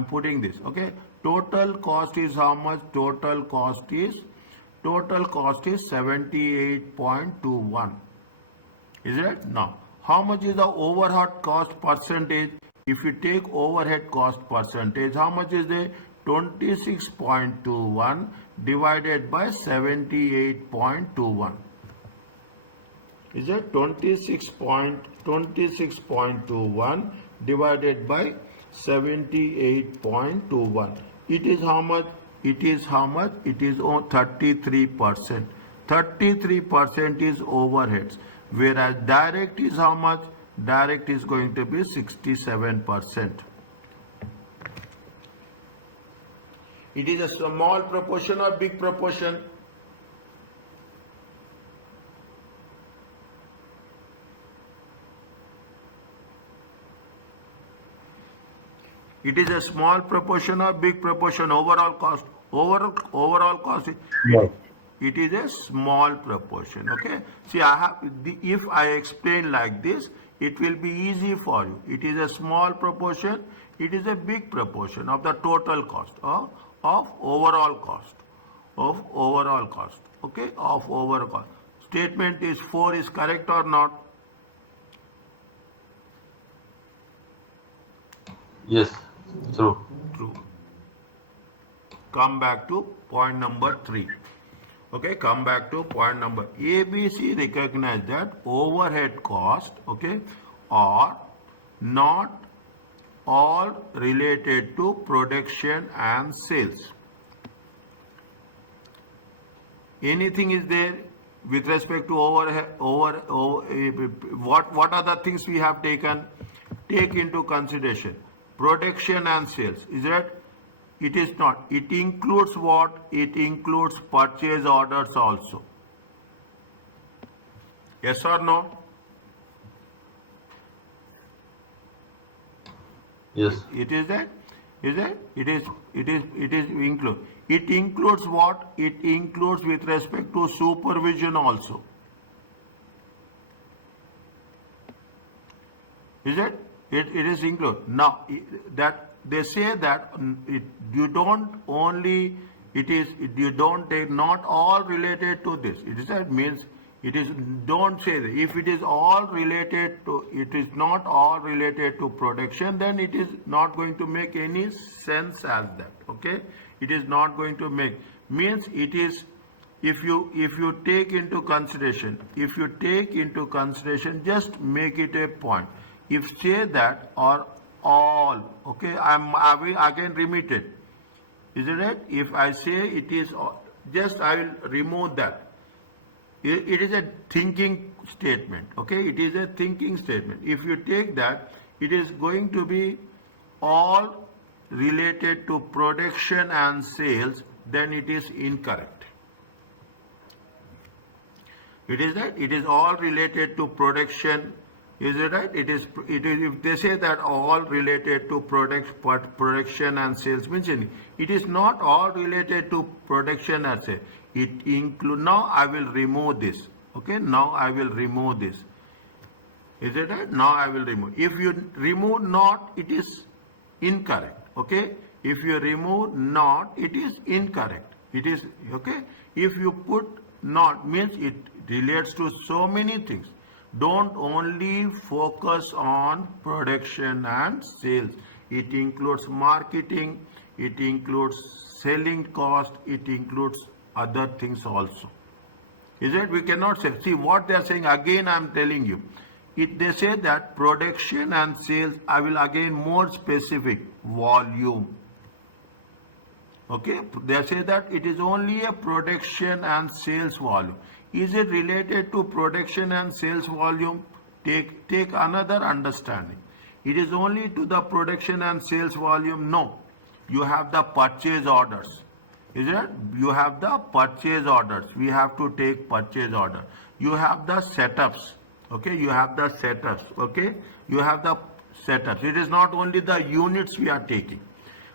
putting this, okay? Total cost is how much? Total cost is 78.21. Is it? Now, how much is the overhead cost percentage? If you take overhead cost percentage, how much is the 26.21 divided by 78.21? Is it 26.21 divided by 78.21? It is how much? It is how much? It is 33%. 33% is overheads. Whereas direct is how much? Direct is going to be 67%. It is a small proportion or big proportion? It is a small proportion or big proportion overall cost? Overall cost. Yes. It is a small proportion. Okay. See, if I explain like this, it will be easy for you. It is a small proportion. It is a big proportion of the total cost of overall cost. Okay. Of overall cost. Statement is 4 is correct or not? Yes. True. True. Come back to point number 3. Okay, come back to point number. ABC recognize that overhead cost, okay, are not all related to production and sales. Anything is there with respect to what are the things we have taken? Take into consideration production and sales. Is that? It is not. It includes what? It includes purchase orders also. Yes or no? Yes. It is that? Is that? It is include. It includes what? It includes with respect to supervision also. Is it? It is included. Now that they say that you don't only you don't take not all related to this. It is that means it is don't say that. If it is all related to it is not all related to production, then it is not going to make any sense as that. Okay, it is not going to make means it is if you take into consideration just make it a point. If say that or all, okay, I will again remit it. Is it right? If I say it is just I will remove that. It is a thinking statement. Okay, it is a thinking statement. If you take that, it is going to be all related to production and sales, then it is incorrect. It is that it is all related to production. Is it right? It is if they say that all related to production and sales means it is not all related to production and sales. It include now I will remove this. Okay, now I will remove this. Is it right? Now I will remove. If you remove not, it is incorrect. Okay, if you remove not, it is incorrect. It is okay. If you put not means it relates to so many things. Don't only focus on production and sales. It includes marketing, it includes selling cost, it includes other things also. Is it? We cannot say. See what they are saying again, I am telling you. They say that production and sales, I will again more specific, volume. Okay, they say that it is only a production and sales volume. Is it related to production and sales volume? Take another understanding. It is only to the production and sales volume? No. You have the purchase orders. Is it? You have the purchase orders. We have to take purchase order. You have the setups. Okay, you have the setups. Okay, you have the setups. It is not only the units we are taking.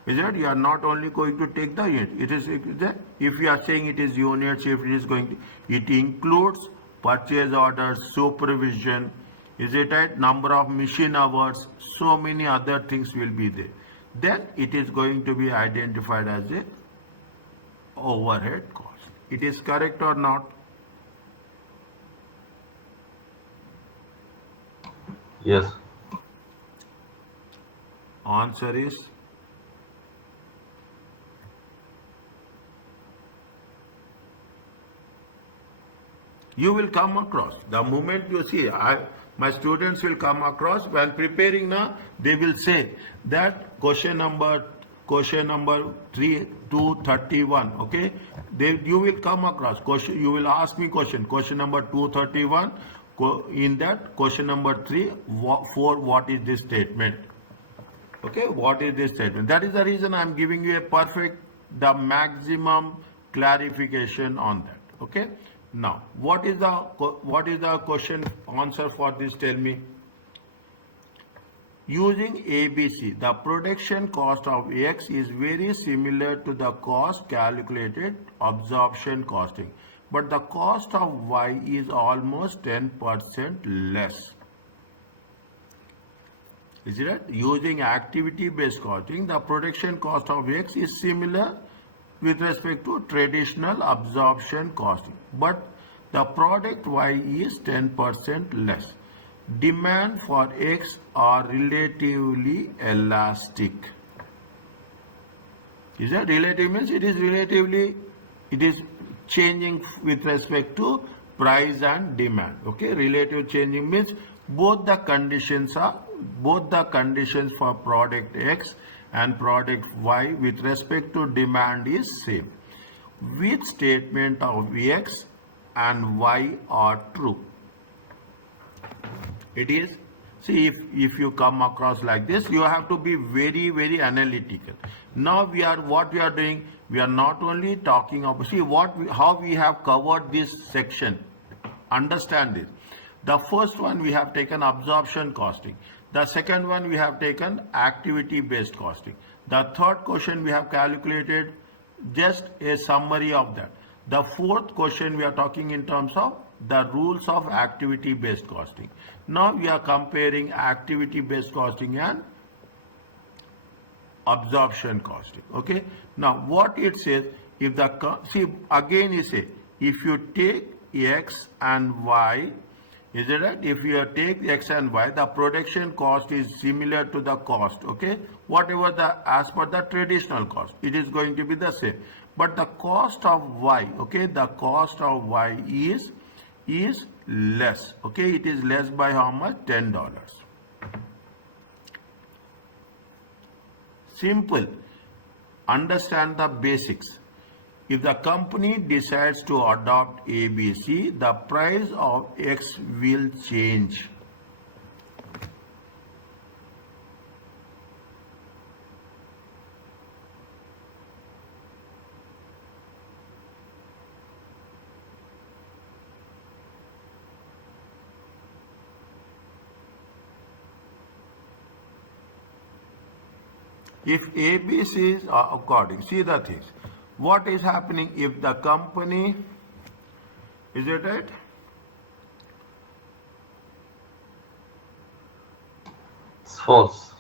Is it? You are not only going to take the unit. It is if you are saying it is units, if it is going to, it includes purchase orders, supervision. Is it right? Number of machine hours, so many other things will be there. Then it is going to be identified as a overhead cost. It is correct or not? Yes. Answer is you will come across. The moment you see, my students will come across when preparing now, they will say that question number 231, okay? You will come across question, you will ask me question number 231, in that question number 3, what is this statement? Okay, what is this statement? That is the reason I am giving you the maximum clarification on that, okay? Now, what is the question answer for this? Tell me. Using ABC, the production cost of X is very similar to the cost calculated absorption costing, but the cost of Y is almost 10% less. Is it right? Using activity-based costing, the production cost of X is similar with respect to traditional absorption costing, but the product Y is 10% less. Demand for X are relatively elastic. Is that relative means it is relatively, it is changing with respect to price and demand. Okay, relative changing means both the conditions for product X and product Y with respect to demand is same. Which statement of X and Y are true? It is, see, if you come across like this, you have to be very, very analytical. Now what we are doing, we are not only talking about, see how we have covered this section. Understand this. The first one we have taken absorption costing. The second one we have taken activity based costing. The third question we have calculated just a summary of that. The fourth question we are talking in terms of the rules of activity based costing. Now we are comparing activity based costing and absorption costing. Okay, now what it says, if the, see again it says, if you take X and Y, is it right? If you take X and Y, the production cost is similar to the cost, okay? Whatever as per the traditional cost, it is going to be the same. But the cost of Y, okay, the cost of Y is less, okay? It is less by how much? $10. Simple. Understand the basics. If the company decides to adopt ABC, the price of X will change. If ABC is according, see the things. What is happening if the company, is it right? It's false.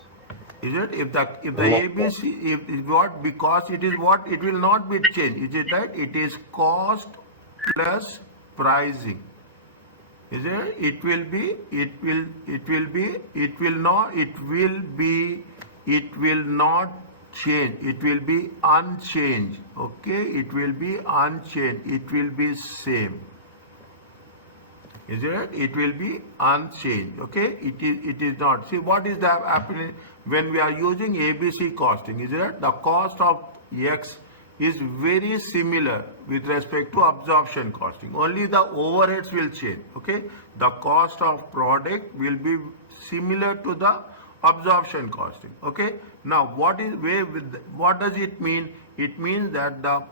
Is it? If the ABC, if what, because it is what, it will not be changed. Is it right? It is cost plus pricing. Is it? It will be, it will not change. It will be unchanged. Okay, it will be unchanged. It will be same. Is it right? It will be unchanged. Okay, it is not. See what is that happening when we are using ABC costing? Is it right? The cost of X is very similar with respect to absorption costing. Only the overheads will change. Okay, the cost of product will be similar to the absorption costing. Okay, now what does it mean? It means that the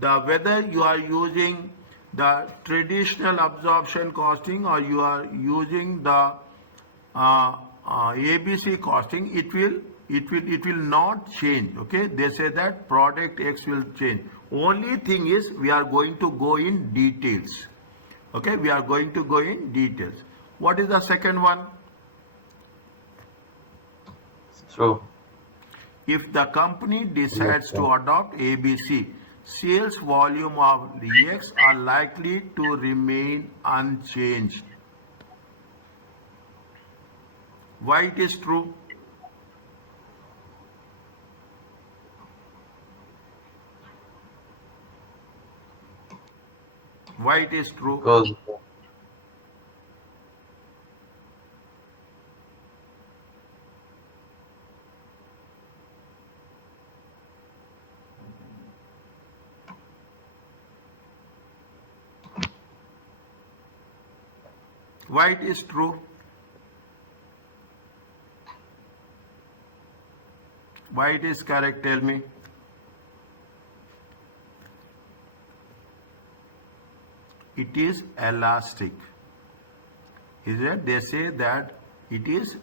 whether you are using the traditional absorption costing or you are using the ABC costing, it will not change. Okay, they say that product X will change. Only thing is we are going to go in details. Okay, we are going to go in details. What is the second one? It's true. If the company decides to adopt ABC, sales volume of X are likely to remain unchanged. Why it is true? Why it is true? Because Why it is true? Why it is correct? Tell me. It is elastic. Is it? They say that it is